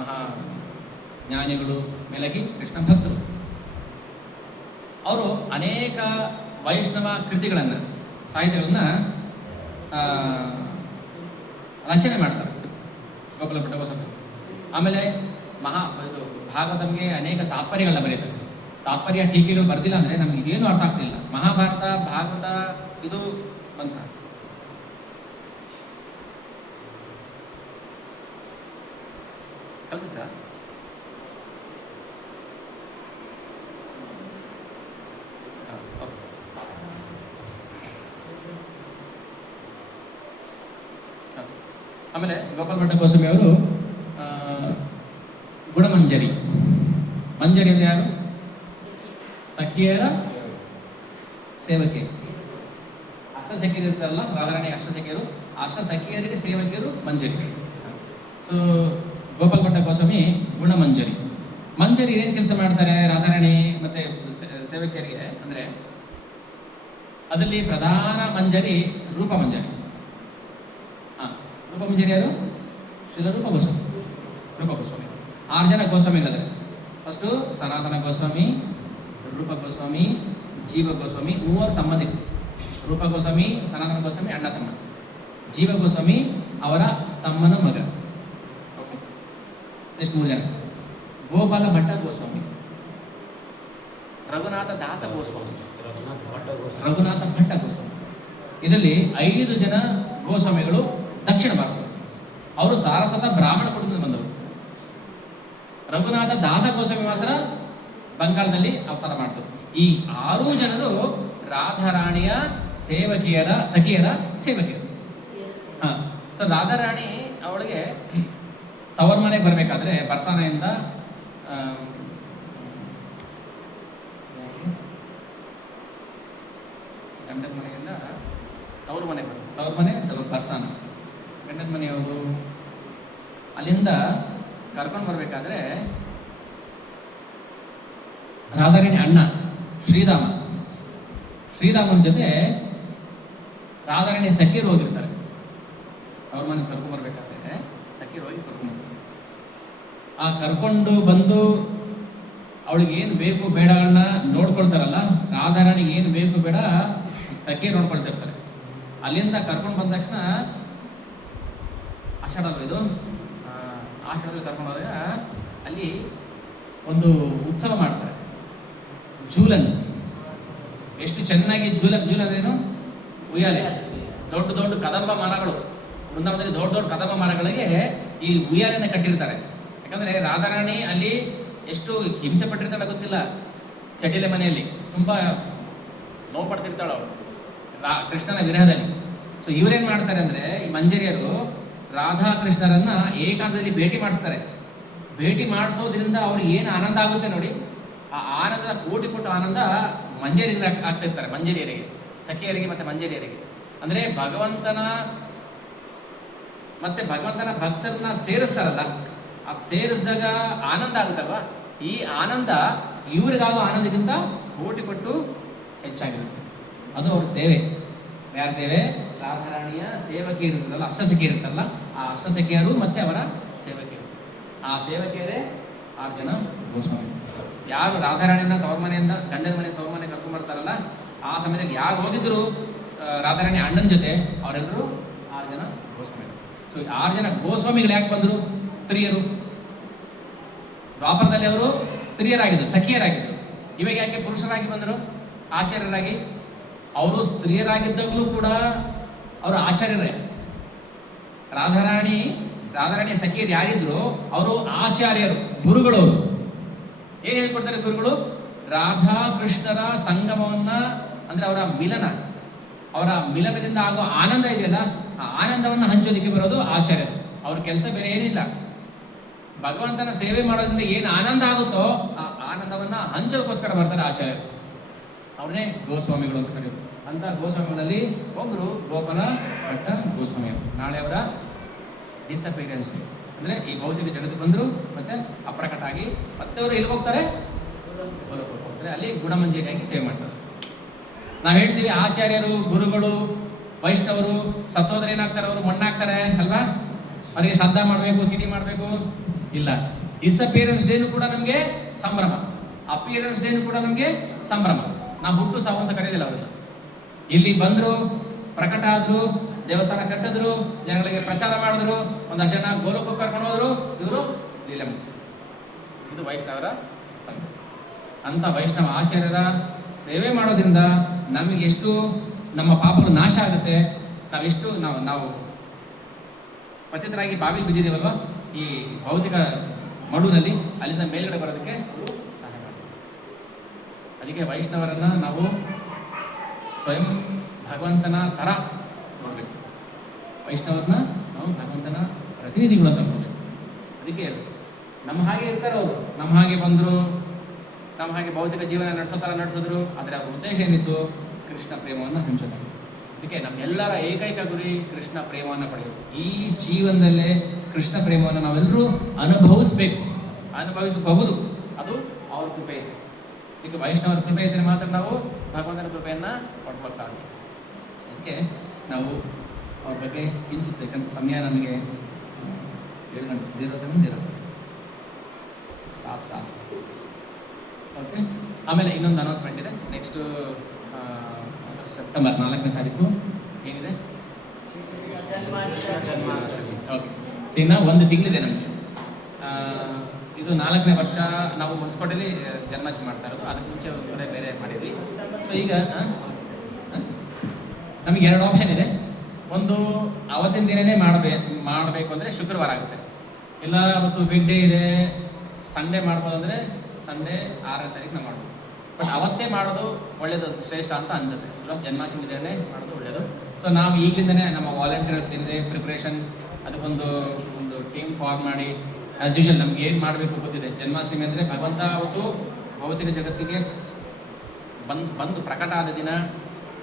ಮಹಾ ಜ್ಞಾನಿಗಳು, ಮೇಲಾಗಿ ಕೃಷ್ಣ ಭಕ್ತರು. ಅವರು ಅನೇಕ ವೈಷ್ಣವ ಕೃತಿಗಳನ್ನು, ಸಾಹಿತ್ಯಗಳನ್ನು ರಚನೆ ಮಾಡ್ತಾರೆ ಗೋಪಾಲ ಭಟ್ಟ ಗೋಸ್ವಾಮಿ. ಆಮೇಲೆ ಇದು ಭಾಗವತಂಗೆ ಅನೇಕ ತಾತ್ಪರ್ಯಗಳನ್ನ ಬರೀತಾರೆ. ತಾತ್ಪರ್ಯ ಟೀಕೆಗಳು ಬರೆದಿಲ್ಲ ಅಂದರೆ ನಮ್ಗೆ ಇದೇನು ಅರ್ಥ ಆಗ್ತಿಲ್ಲ. ಮಹಾಭಾರತ, ಭಾಗವತ ಇದು ಮಂತ್ರ. ಕಲಿಸಿದ್ರ ಆಮೇಲೆ ಗೋಪಾಲ್ ಭಟ್ಟ ಗೋಸ್ವಾಮಿ ಅವರು ಗುಣಮಂಜರಿ. ಮಂಜರಿ ಅಂದ್ರೆ ಯಾರು? ಸಖಿಯರ ಸೇವಕಿ. ಅಷ್ಟಸಖಿಯರು ಇರ್ತಾರಲ್ಲ, ರಾಧಾರಾಣಿ ಅಷ್ಟಸಖಿಯರು, ಅಷ್ಟಸಖಿಯರಿಗೆ ಸೇವಕಿಯರು ಮಂಜರಿ. ಸೊ ಗೋಪಾಲ್ ಭಟ್ಟ ಗೋಸ್ವಾಮಿ ಗುಣಮಂಜರಿ. ಮಂಜರಿ ಏನ್ ಕೆಲಸ ಮಾಡ್ತಾರೆ ರಾಧಾರಾಣಿ ಮತ್ತೆ ಸೇವಕಿಯರಿಗೆ ಅಂದ್ರೆ, ಅದರಲ್ಲಿ ಪ್ರಧಾನ ಮಂಜರಿ ರೂಪ ಮಂಜರಿ. ರೂಪ ಮಂಜರಿ ಯಾರು? ಶ್ರೀಲ ರೂಪ ಗೋಸ್ವಾಮಿ. ರೂಪ ಗೋಸ್ವಾಮಿ 6 ಜನ ಗೋಸ್ವಾಮಿಗಳಿದ್ದಾರೆ. ಫಸ್ಟು ಸನಾತನ ಗೋಸ್ವಾಮಿ, ರೂಪ ಗೋಸ್ವಾಮಿ, ಜೀವ ಗೋಸ್ವಾಮಿ, 3 ಸಂಬಂಧಿಕರು. ರೂಪ ಗೋಸ್ವಾಮಿ, ಸನಾತನ ಗೋಸ್ವಾಮಿ ಅಣ್ಣ ತಮ್ಮ, ಜೀವ ಗೋಸ್ವಾಮಿ ಅವರ ತಮ್ಮನ ಮಗ. ಓಕೆ, ಎಷ್ಟು 3 ಜನ. ಗೋಪಾಲ ಭಟ್ಟ ಗೋಸ್ವಾಮಿ, ರಘುನಾಥ ದಾಸ ಗೋಸ್ವಾಮಿ, ರಘುನಾಥ ಭಟ್ಟ ಗೋಸ್ವಾಮಿ. ಇದರಲ್ಲಿ 5 ಜನ ಗೋಸ್ವಾಮಿಗಳು ದಕ್ಷಿಣ ಭಾರತ. ಅವರು ಸಾರಸ್ವತ ಬ್ರಾಹ್ಮಣ ಕುಟುಂಬದಿಂದ ಬಂದವರು. ರಘುನಾಥ ದಾಸ ಗೋಸ್ವಾಮಿ ಮಾತ್ರ ಬಂಗಾಳದಲ್ಲಿ ಅವತಾರ ಮಾಡಿದ್ರು. ಈ 6 ಜನರು ರಾಧಾರಾಣಿಯ ಸಖಿಯರ ಸೇವಕಿಯರು. ಹಾ, ಸೊ ರಾಧಾರಾಣಿ ಅವಳಿಗೆ ತವರ ಮನೆಗೆ ಬರಬೇಕಾದ್ರೆ ಬರ್ಸಾನೆಯಿಂದ ಗಂಡನ ಮನೆಯಿಂದ ತವ್ರ ಮನೆಗೆ ಬರ್ತದೆ. ತವ್ರ ಮನೆ ಬರ್ಸಾನ, ಗಂಡನ ಮನೆ ಯಾವುದು? ಅಲ್ಲಿಂದ ಕರ್ಕೊಂಡು ಬರ್ಬೇಕಾದ್ರೆ ರಾಧಾರಾಣಿ ಅಣ್ಣ ಶ್ರೀರಾಮನ ಜೊತೆ ರಾಧಾರಾಣಿ ಸಖಿಯರು ಹೋಗಿರ್ತಾರೆ. ಅವ್ರ ಮನೆಗೆ ಕರ್ಕೊಂಡು ಬರ್ಬೇಕಾದ್ರೆ ಸಖಿಯರು ಹೋಗಿ ಕರ್ಕೊಂಡು ಬಂದು ಅವಳಿಗೆ ಏನು ಬೇಕು ಬೇಡಗಳನ್ನ ನೋಡ್ಕೊಳ್ತಾರಲ್ಲ, ರಾಧಾರಾಣಿಗೆ ಏನು ಬೇಕು ಬೇಡ ಸಖಿ ನೋಡ್ಕೊಳ್ತಿರ್ತಾರೆ. ಅಲ್ಲಿಂದ ಕರ್ಕೊಂಡು ಬಂದ ತಕ್ಷಣ ಆಷಾಢದಲ್ಲಿ ಕರ್ಕೊಂಡು ಹೋದಾಗ ಅಲ್ಲಿ ಒಂದು ಉತ್ಸವ ಮಾಡ್ತಾರೆ, ಜೂಲನ್. ಎಷ್ಟು ಚೆನ್ನಾಗಿ ಜೂಲನ್ ಏನು? ಉಯ್ಯಾಲೆ. ದೊಡ್ಡ ದೊಡ್ಡ ಕದಂಬ ಮರಗಳು, ವೃಂದಾವನದಲ್ಲಿ ದೊಡ್ಡ ದೊಡ್ಡ ಕದಂಬ ಮರಗಳಿಗೆ ಈ ಉಯ್ಯಾಲೆನ ಕಟ್ಟಿರ್ತಾರೆ. ಯಾಕಂದ್ರೆ ರಾಧಾರಾಣಿ ಅಲ್ಲಿ ಎಷ್ಟು ಹಿಂಸೆ ಪಟ್ಟಿರ್ತಾಳೆ ಗೊತ್ತಿಲ್ಲ. ಚಟಿಲೆ ಮನೆಯಲ್ಲಿ ತುಂಬಾ ನೋವು ಪಡ್ತಿರ್ತಾಳೆ ಅವಳು ಕೃಷ್ಣನ ವಿರಹದಲ್ಲಿ. ಸೊ ಇವ್ರೇನ್ ಮಾಡ್ತಾರೆ ಅಂದ್ರೆ, ಈ ಮಂಜರಿಯರು ರಾಧಾ ಕೃಷ್ಣರನ್ನ ಏಕಾಂತದಲ್ಲಿ ಭೇಟಿ ಮಾಡಿಸ್ತಾರೆ. ಭೇಟಿ ಮಾಡಿಸೋದ್ರಿಂದ ಅವ್ರಿಗೆ ಏನು ಆನಂದ ಆಗುತ್ತೆ ನೋಡಿ, ಆ ಆನಂದ ಕೋಟಿ ಆನಂದ ಮಂಜರಿಯರಿಗೆ ಆಗ್ತಿರ್ತಾರೆ. ಮಂಜರಿಯರಿಗೆ ಸಖಿಯರಿಗೆ ಮತ್ತು ಮಂಜರಿಯರಿಗೆ. ಅಂದರೆ ಭಗವಂತನ ಭಕ್ತರನ್ನ ಸೇರಿಸ್ತಾರಲ್ಲ, ಆ ಸೇರಿಸಿದಾಗ ಆನಂದ ಆಗುತ್ತಲ್ವ, ಈ ಆನಂದ ಇವರಿಗಾಗೋ ಆನಂದಕ್ಕಿಂತ ಕೋಟಿ ಪಟ್ಟು ಹೆಚ್ಚಾಗಿರುತ್ತೆ. ಅದು ಅವ್ರ ಸೇವೆ. ಯಾರ ಸೇವೆ? ರಾಧಾರಾಣಿಯ ಸೇವಕಿಯರು ಇರುತ್ತಲ್ಲ, ಅಷ್ಟಸಖಿ ಇರುತ್ತಲ್ಲ, ಆ ಅಷ್ಟಸಖಿಯರು ಮತ್ತೆ ಅವರ ಸೇವಕಿಯರು. ಆ ಸೇವಕಿಯರೇ 6 ಜನ ಗೋಸ್ವಾಮಿ. ಯಾರು ರಾಧಾರಾಣಿಯನ್ನ ತವ್ರ ಮನೆಯಿಂದ ಗಂಡನ ಮನೆ ತವ್ರ ಮನೆ ಕರ್ಕೊಂಡ್ಬರ್ತಾರಲ್ಲ, ಆ ಸಮಯದಲ್ಲಿ ಯಾರು ಹೋಗಿದ್ರು ರಾಧಾರಾಣಿ ಅಣ್ಣನ ಜೊತೆ, ಅವರೆಲ್ಲರೂ 6 ಜನ ಗೋಸ್ವಾಮಿಗಳು. ಸೊ 6 ಜನ ಗೋಸ್ವಾಮಿಗಳು ಯಾಕೆ ಬಂದರು? ಸ್ತ್ರೀಯರು. ದ್ವಾಪರದಲ್ಲಿ ಅವರು ಸ್ತ್ರೀಯರಾಗಿದ್ದರು, ಸಖಿಯರಾಗಿದ್ದರು. ಇವಾಗ ಯಾಕೆ ಪುರುಷರಾಗಿ ಬಂದರು? ಆಚಾರ್ಯರಾಗಿ. ಅವರು ಸ್ತ್ರೀಯರಾಗಿದ್ದಾಗಲೂ ಕೂಡ ಅವರು ಆಚಾರ್ಯರೇ. ರಾಧಾರಾಣಿಯ ಸಖಿಯರು ಯಾರಿದ್ರು ಅವರು ಆಚಾರ್ಯರು, ಗುರುಗಳು. ಅವರು ಏನು ಹೇಳ್ಕೊಡ್ತಾರೆ ಗುರುಗಳು? ರಾಧಾ ಕೃಷ್ಣರ ಸಂಗಮವನ್ನ, ಅಂದ್ರೆ ಅವರ ಮಿಲನದಿಂದ ಆಗೋ ಆನಂದ ಇದೆಯಲ್ಲ, ಆ ಆನಂದವನ್ನು ಹಂಚೋದಿಕ್ಕೆ ಬರೋದು ಆಚಾರ್ಯರು. ಅವ್ರ ಕೆಲಸ ಬೇರೆ ಏನಿಲ್ಲ. ಭಗವಂತನ ಸೇವೆ ಮಾಡೋದ್ರಿಂದ ಏನು ಆನಂದ ಆಗುತ್ತೋ ಆ ಆನಂದವನ್ನ ಹಂಚೋದಕ್ಕೋಸ್ಕರ ಬರ್ತಾರೆ ಆಚಾರ್ಯರು. ಅವ್ರನ್ನೇ ಗೋಸ್ವಾಮಿಗಳು ಅಂತ ಕರೆಯೋದು. ಅಂತ ಗೋಸ್ವಾಮಿಗಳಲ್ಲಿ ಒಬ್ರು ಗೋಪಾಲ ಭಟ್ಟ ಗೋಸ್ವಾಮಿಯವರು. ನಾಳೆ ಅವರ ಡಿಸಪಿಯರೆನ್ಸ್, ಅಂದ್ರೆ ಈ ಭೌತಿಕ ಜಗತ್ತು ಬಂದರು ಮತ್ತೆ ಅಪ್ರಕಟ ಆಗಿ ಮತ್ತೆ ಅವರು ಎಲ್ಲಿ ಹೋಗ್ತಾರೆ? ಹೋಗ್ತಾರೆ. ಅಲ್ಲಿ ಗುಣಮಂಜರಿಯಾಗಿ ಸೇವೆ ಮಾಡ್ತಾರೆ. ನಾವು ಹೇಳ್ತೀವಿ ಆಚಾರ್ಯರು, ಗುರುಗಳು, ವೈಷ್ಣವರು ಸತ್ತೋದ್ರೆ ಏನಾಗ್ತಾರೆ? ಅವರು ಮಣ್ಣಾಗ್ತಾರೆ ಅಲ್ವಾ? ಅವರಿಗೆ ಶ್ರದ್ಧಾ ಮಾಡಬೇಕು, ತಿಥಿ ಮಾಡಬೇಕು. ಇಲ್ಲ, ಡಿಸಪಿಯರೆನ್ಸ್ ಡೇನು ಕೂಡ ನಮಗೆ ಸಂಭ್ರಮ, ಅಪಿಯರೆನ್ಸ್ ಡೇನು ಕೂಡ ನಮಗೆ ಸಂಭ್ರಮ. ನಾವು ಹುಟ್ಟು ಸಾವು ಅಂತ ಕರೆಯೋದಿಲ್ಲ ಅವರನ್ನ. ಇಲ್ಲಿ ಬಂದರು, ಪ್ರಕಟ ಆದ್ರು, ದೇವಸ್ಥಾನ ಕಟ್ಟಿದ್ರು, ಜನಗಳಿಗೆ ಪ್ರಚಾರ ಮಾಡಿದ್ರು, ಒಂದಷ್ಟು ಜನ ಗೋಲೋಕಕ್ಕೆ ಕರ್ಕೊಂಡು ಹೋದ್ರು, ಇವರು ಲೀಲೆ ಮುಗಿಸಿದ್ರು. ಇದು ವೈಷ್ಣವರ ತಂದೆ. ಅಂತ ವೈಷ್ಣವ ಆಚಾರ್ಯರ ಸೇವೆ ಮಾಡೋದ್ರಿಂದ ನಮಗೆ ಎಷ್ಟು ನಮ್ಮ ಪಾಪಗಳು ನಾಶ ಆಗುತ್ತೆ. ನಾವು ಪತಿತರಾಗಿ ಬಾವಿಲಿ ಬಿದ್ದಿದ್ದೀವಲ್ವ, ಈ ಭೌತಿಕ ಮಡುನಲ್ಲಿ, ಅಲ್ಲಿಂದ ಮೇಲ್ಗಡೆ ಬರೋದಕ್ಕೆ ಅವರು ಸಹಾಯ ಮಾಡ್ತಾರೆ. ಅದಕ್ಕೆ ವೈಷ್ಣವರನ್ನ ನಾವು ಸ್ವಯಂ ಭಗವಂತನ ಥರ ನೋಡಬೇಕು. ವೈಷ್ಣವರನ್ನ ನಾವು ಭಗವಂತನ ಪ್ರತಿನಿಧಿಗಳು ಅಂತ ನೋಡಬೇಕು. ಅದಕ್ಕೆ ಹೇಳಬೇಕು, ನಮ್ಮ ಹಾಗೆ ಇರ್ತಾರೆ ಅವರು, ನಮ್ಮ ಹಾಗೆ ಬಂದರು, ನಮ್ಮ ಹಾಗೆ ಭೌತಿಕ ಜೀವನ ನಡೆಸೋ ಥರ ನಡೆಸಿದ್ರು. ಆದರೆ ಅವ್ರ ಉದ್ದೇಶ ಏನಿತ್ತು? ಕೃಷ್ಣ ಪ್ರೇಮವನ್ನು ಹಂಚೋದು. ಅದಕ್ಕೆ ನಮ್ಮೆಲ್ಲರ ಏಕೈಕ ಗುರಿ ಕೃಷ್ಣ ಪ್ರೇಮವನ್ನು ಪಡೆಯೋದು. ಈ ಜೀವನದಲ್ಲೇ ಕೃಷ್ಣ ಪ್ರೇಮವನ್ನು ನಾವೆಲ್ಲರೂ ಅನುಭವಿಸಬಹುದು. ಅದು ಅವ್ರ ಕೃಪೆ ಇದೆ. ಈಗ ವೈಷ್ಣವರ ಕೃಪೆ ಇದ್ದರೆ ಮಾತ್ರ ನಾವು ಭಗವಂತನ ಕೃಪೆಯನ್ನು ಪಡ್ಕೊಳ್ಳೋಕೆ ಸಾಧ್ಯ. ಅದಕ್ಕೆ ನಾವು ಅವ್ರ ಬಗ್ಗೆ ಕಿಂಚಿತ್, ಯಾಕಂದ್ರೆ ಸಮಯ ನನಗೆ 0707 7 ಓಕೆ. ಆಮೇಲೆ ಇನ್ನೊಂದು ಅನೌನ್ಸ್ಮೆಂಟ್ ಇದೆ. ನೆಕ್ಸ್ಟು ಸೆಪ್ಟೆಂಬರ್ 4ನೇ ತಾರೀಕು ಏನಿದೆ? ಓಕೆ. ಸೊ ಇನ್ನು 1 ತಿಂಗಳಿದೆ ನಮಗೆ. ಇದು 4ನೇ ವರ್ಷ ನಾವು ಹೊಸಕೋಟೆಯಲ್ಲಿ ಜನ್ಮಾಷ್ಟಮಿ ಮಾಡ್ತಾ ಇರೋದು. ಅದಕ್ಕೆ ಮುಂಚೆ ಒಂದು ಕಡೆ ಬೇರೆ ಮಾಡಿದ್ವಿ. ಸೊ ಈಗ ನಮಗೆ 2 ಆಪ್ಷನ್ ಇದೆ. ಒಂದು, ಅವತ್ತಿನ ದಿನನೇ ಮಾಡಬೇಕು ಅಂದರೆ ಶುಕ್ರವಾರ ಆಗುತ್ತೆ. ಇಲ್ಲ ಅವತ್ತು ಬಿಗ್ ಡೇ ಇದೆ, ಸಂಡೇ ಮಾಡ್ಬೋದು ಅಂದರೆ ಸಂಡೇ 6ನೇ ತಾರೀಕು ನಾವು ಮಾಡ್ಬೋದು. ಬಟ್ ಅವತ್ತೇ ಮಾಡೋದು ಒಳ್ಳೇದು, ಶ್ರೇಷ್ಠ ಅಂತ ಅನ್ಸುತ್ತೆ. ಜನ್ಮಾಷ್ಟಮಿ ದಿನನೇ ಮಾಡೋದು ಒಳ್ಳೇದು. ಸೊ ನಾವು ಈಗಲಿಂದನೇ ನಮ್ಮ ವಾಲಂಟಿಯರ್ಸ್ ಏನಿದೆ ಪ್ರಿಪ್ರೇಷನ್, ಅದಕ್ಕೊಂದು ಟೀಮ್ ಫಾರ್ಮ್ ಮಾಡಿ, ಆ್ಯಸ್ ಯೂಶುವಲ್ ನಮ್ಗೆ ಏನು ಮಾಡಬೇಕು ಗೊತ್ತಿದೆ. ಜನ್ಮಾಷ್ಟಮಿ ಅಂದರೆ ಭಗವಂತ ಅವತ್ತು ಭೌತಿಕ ಜಗತ್ತಿಗೆ ಬಂದು ಪ್ರಕಟ ಆದ ದಿನ.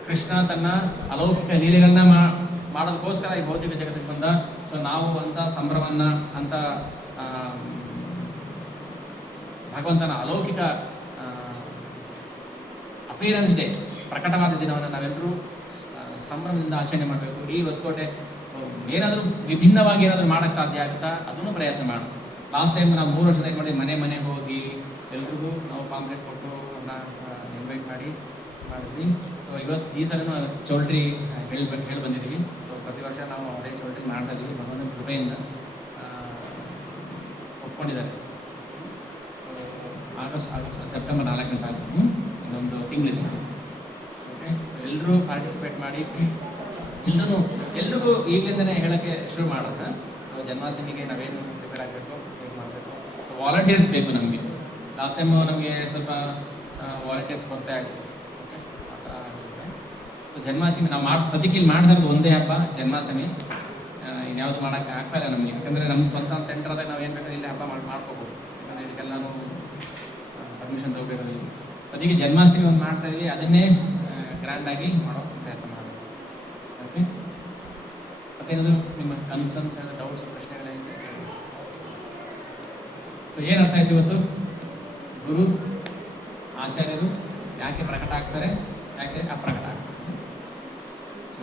ಕೃಷ್ಣ ತನ್ನ ಅಲೌಕಿಕ ಲೀಲೆಗಳನ್ನ ಮಾಡೋದಕ್ಕೋಸ್ಕರ ಈ ಭೌತಿಕ ಜಗತ್ತಿಗೆ ಬಂದ. ಸೊ ನಾವು ಅಂಥ ಸಂಭ್ರಮವನ್ನು, ಅಂಥ ಭಗವಂತನ ಅಲೌಕಿಕ ಅಪಿಯರೆನ್ಸ್ ಡೇ, ಪ್ರಕಟವಾದ ದಿನವನ್ನು ನಾವೆಲ್ಲರೂ ಸಂಭ್ರಮದಿಂದ ಆಚರಣೆ ಮಾಡಬೇಕು. ಈ ಹೊಸಕೋಟೆ ಏನಾದರೂ ವಿಭಿನ್ನವಾಗಿ ಏನಾದರೂ ಮಾಡೋಕ್ಕೆ ಸಾಧ್ಯ ಆಗುತ್ತಾ ಅದನ್ನು ಪ್ರಯತ್ನ ಮಾಡೋಣ. ಲಾಸ್ಟ್ ಟೈಮ್ ನಾವು 3 ವರ್ಷದ ಮಾಡಿ ಮನೆ ಹೋಗಿ ಎಲ್ರಿಗೂ ನಾವು ಪಾಂಪ್ಲೆಟ್ ಕೊಟ್ಟು ಅವ್ರನ್ನ ಇನ್ವೈಟ್ ಮಾಡಿದ್ವಿ. ಸೊ ಈ ಸಲನೂ ಚೌಲ್ಟ್ರಿ ಹೇಳಿ ಬಂದಿದ್ದೀವಿ. ಸೊ ಪ್ರತಿ ವರ್ಷ ನಾವು ಅದೇ ಚೌಲ್ಟ್ರಿ ಮಾಡ್ತಾ ಇದ್ದೀವಿ. ಭಗವಂತನ ಕೃಪೆಯಿಂದ ಒಪ್ಕೊಂಡಿದ್ದಾರೆ. ಸೆಪ್ಟೆಂಬರ್ 4ನೇ ತಾರೀಕು, ಇನ್ನೊಂದು ತಿಂಗಳಿದೆ. ಓಕೆ. ಸೊ ಎಲ್ಲರೂ ಪಾರ್ಟಿಸಿಪೇಟ್ ಮಾಡಿ, ಎಲ್ರಿಗೂ ಈಗಲಿಂದನೇ ಹೇಳೋಕ್ಕೆ ಶುರು ಮಾಡೋಣ. ಜನ್ಮಾಷ್ಟಮಿಗೆ ನಾವೇನು ಪ್ರಿಪೇರ್ ಆಗಬೇಕು, ಹೇಗೆ ಮಾಡಬೇಕು. ಸೊ ವಾಲಂಟಿಯರ್ಸ್ ಬೇಕು ನಮಗೆ. ಲಾಸ್ಟ್ ಟೈಮು ನಮಗೆ ಸ್ವಲ್ಪ ವಾಲಂಟಿಯರ್ಸ್ ಕೊರತೆ ಆಯಿತು. ಓಕೆ, ಆ ಥರ ಆಗುತ್ತೆ. ಸೊ ಜನ್ಮಾಷ್ಟಮಿ ನಾವು ಸದ್ಯಕ್ಕೆ ಇಲ್ಲಿ ಮಾಡ್ತಾ ಇರೋದು ಒಂದೇ ಹಬ್ಬ, ಜನ್ಮಾಷ್ಟಮಿ. ಇನ್ಯಾವುದು ಮಾಡೋಕ್ಕೆ ಆಗ್ತಾಯಿಲ್ಲ ನಮಗೆ. ಯಾಕಂದರೆ ನಮ್ಮ ಸ್ವಂತ ಸೆಂಟ್ರಾದಾಗ ನಾವು ಏನು ಬೇಕಾದ್ರೆ ಇಲ್ಲಿ ಹಬ್ಬ ಮಾಡ್ಕೋಬೋದು. ಯಾಕಂದರೆ ಇದಕ್ಕೆಲ್ಲನೂ ಪರ್ಮಿಷನ್ ತೊಗೋಬೇಕಾಗಿಲ್ಲ. ಅದಕ್ಕೆ ಜನ್ಮಾಷ್ಟಮಿ ಒಂದು ಮಾಡ್ತಾ ಇದ್ವಿ, ಅದನ್ನೇ ಗ್ರ್ಯಾಂಡಾಗಿ ಮಾಡೋ ಮತ್ತೇನಾದರೂ ನಿಮ್ಮ ಕನ್ಸರ್ನ್ಸ್ ಡೌಟ್ಸ್ ಪ್ರಶ್ನೆಗಳೇನಿದೆ? ಸೊ ಏನು ಅರ್ಥ ಆಯ್ತು ಇವತ್ತು? ಗುರು ಆಚಾರ್ಯರು ಯಾಕೆ ಪ್ರಕಟ ಆಗ್ತಾರೆ, ಯಾಕೆ ಅಪ್ರಕಟ ಆಗ್ತಾರೆ.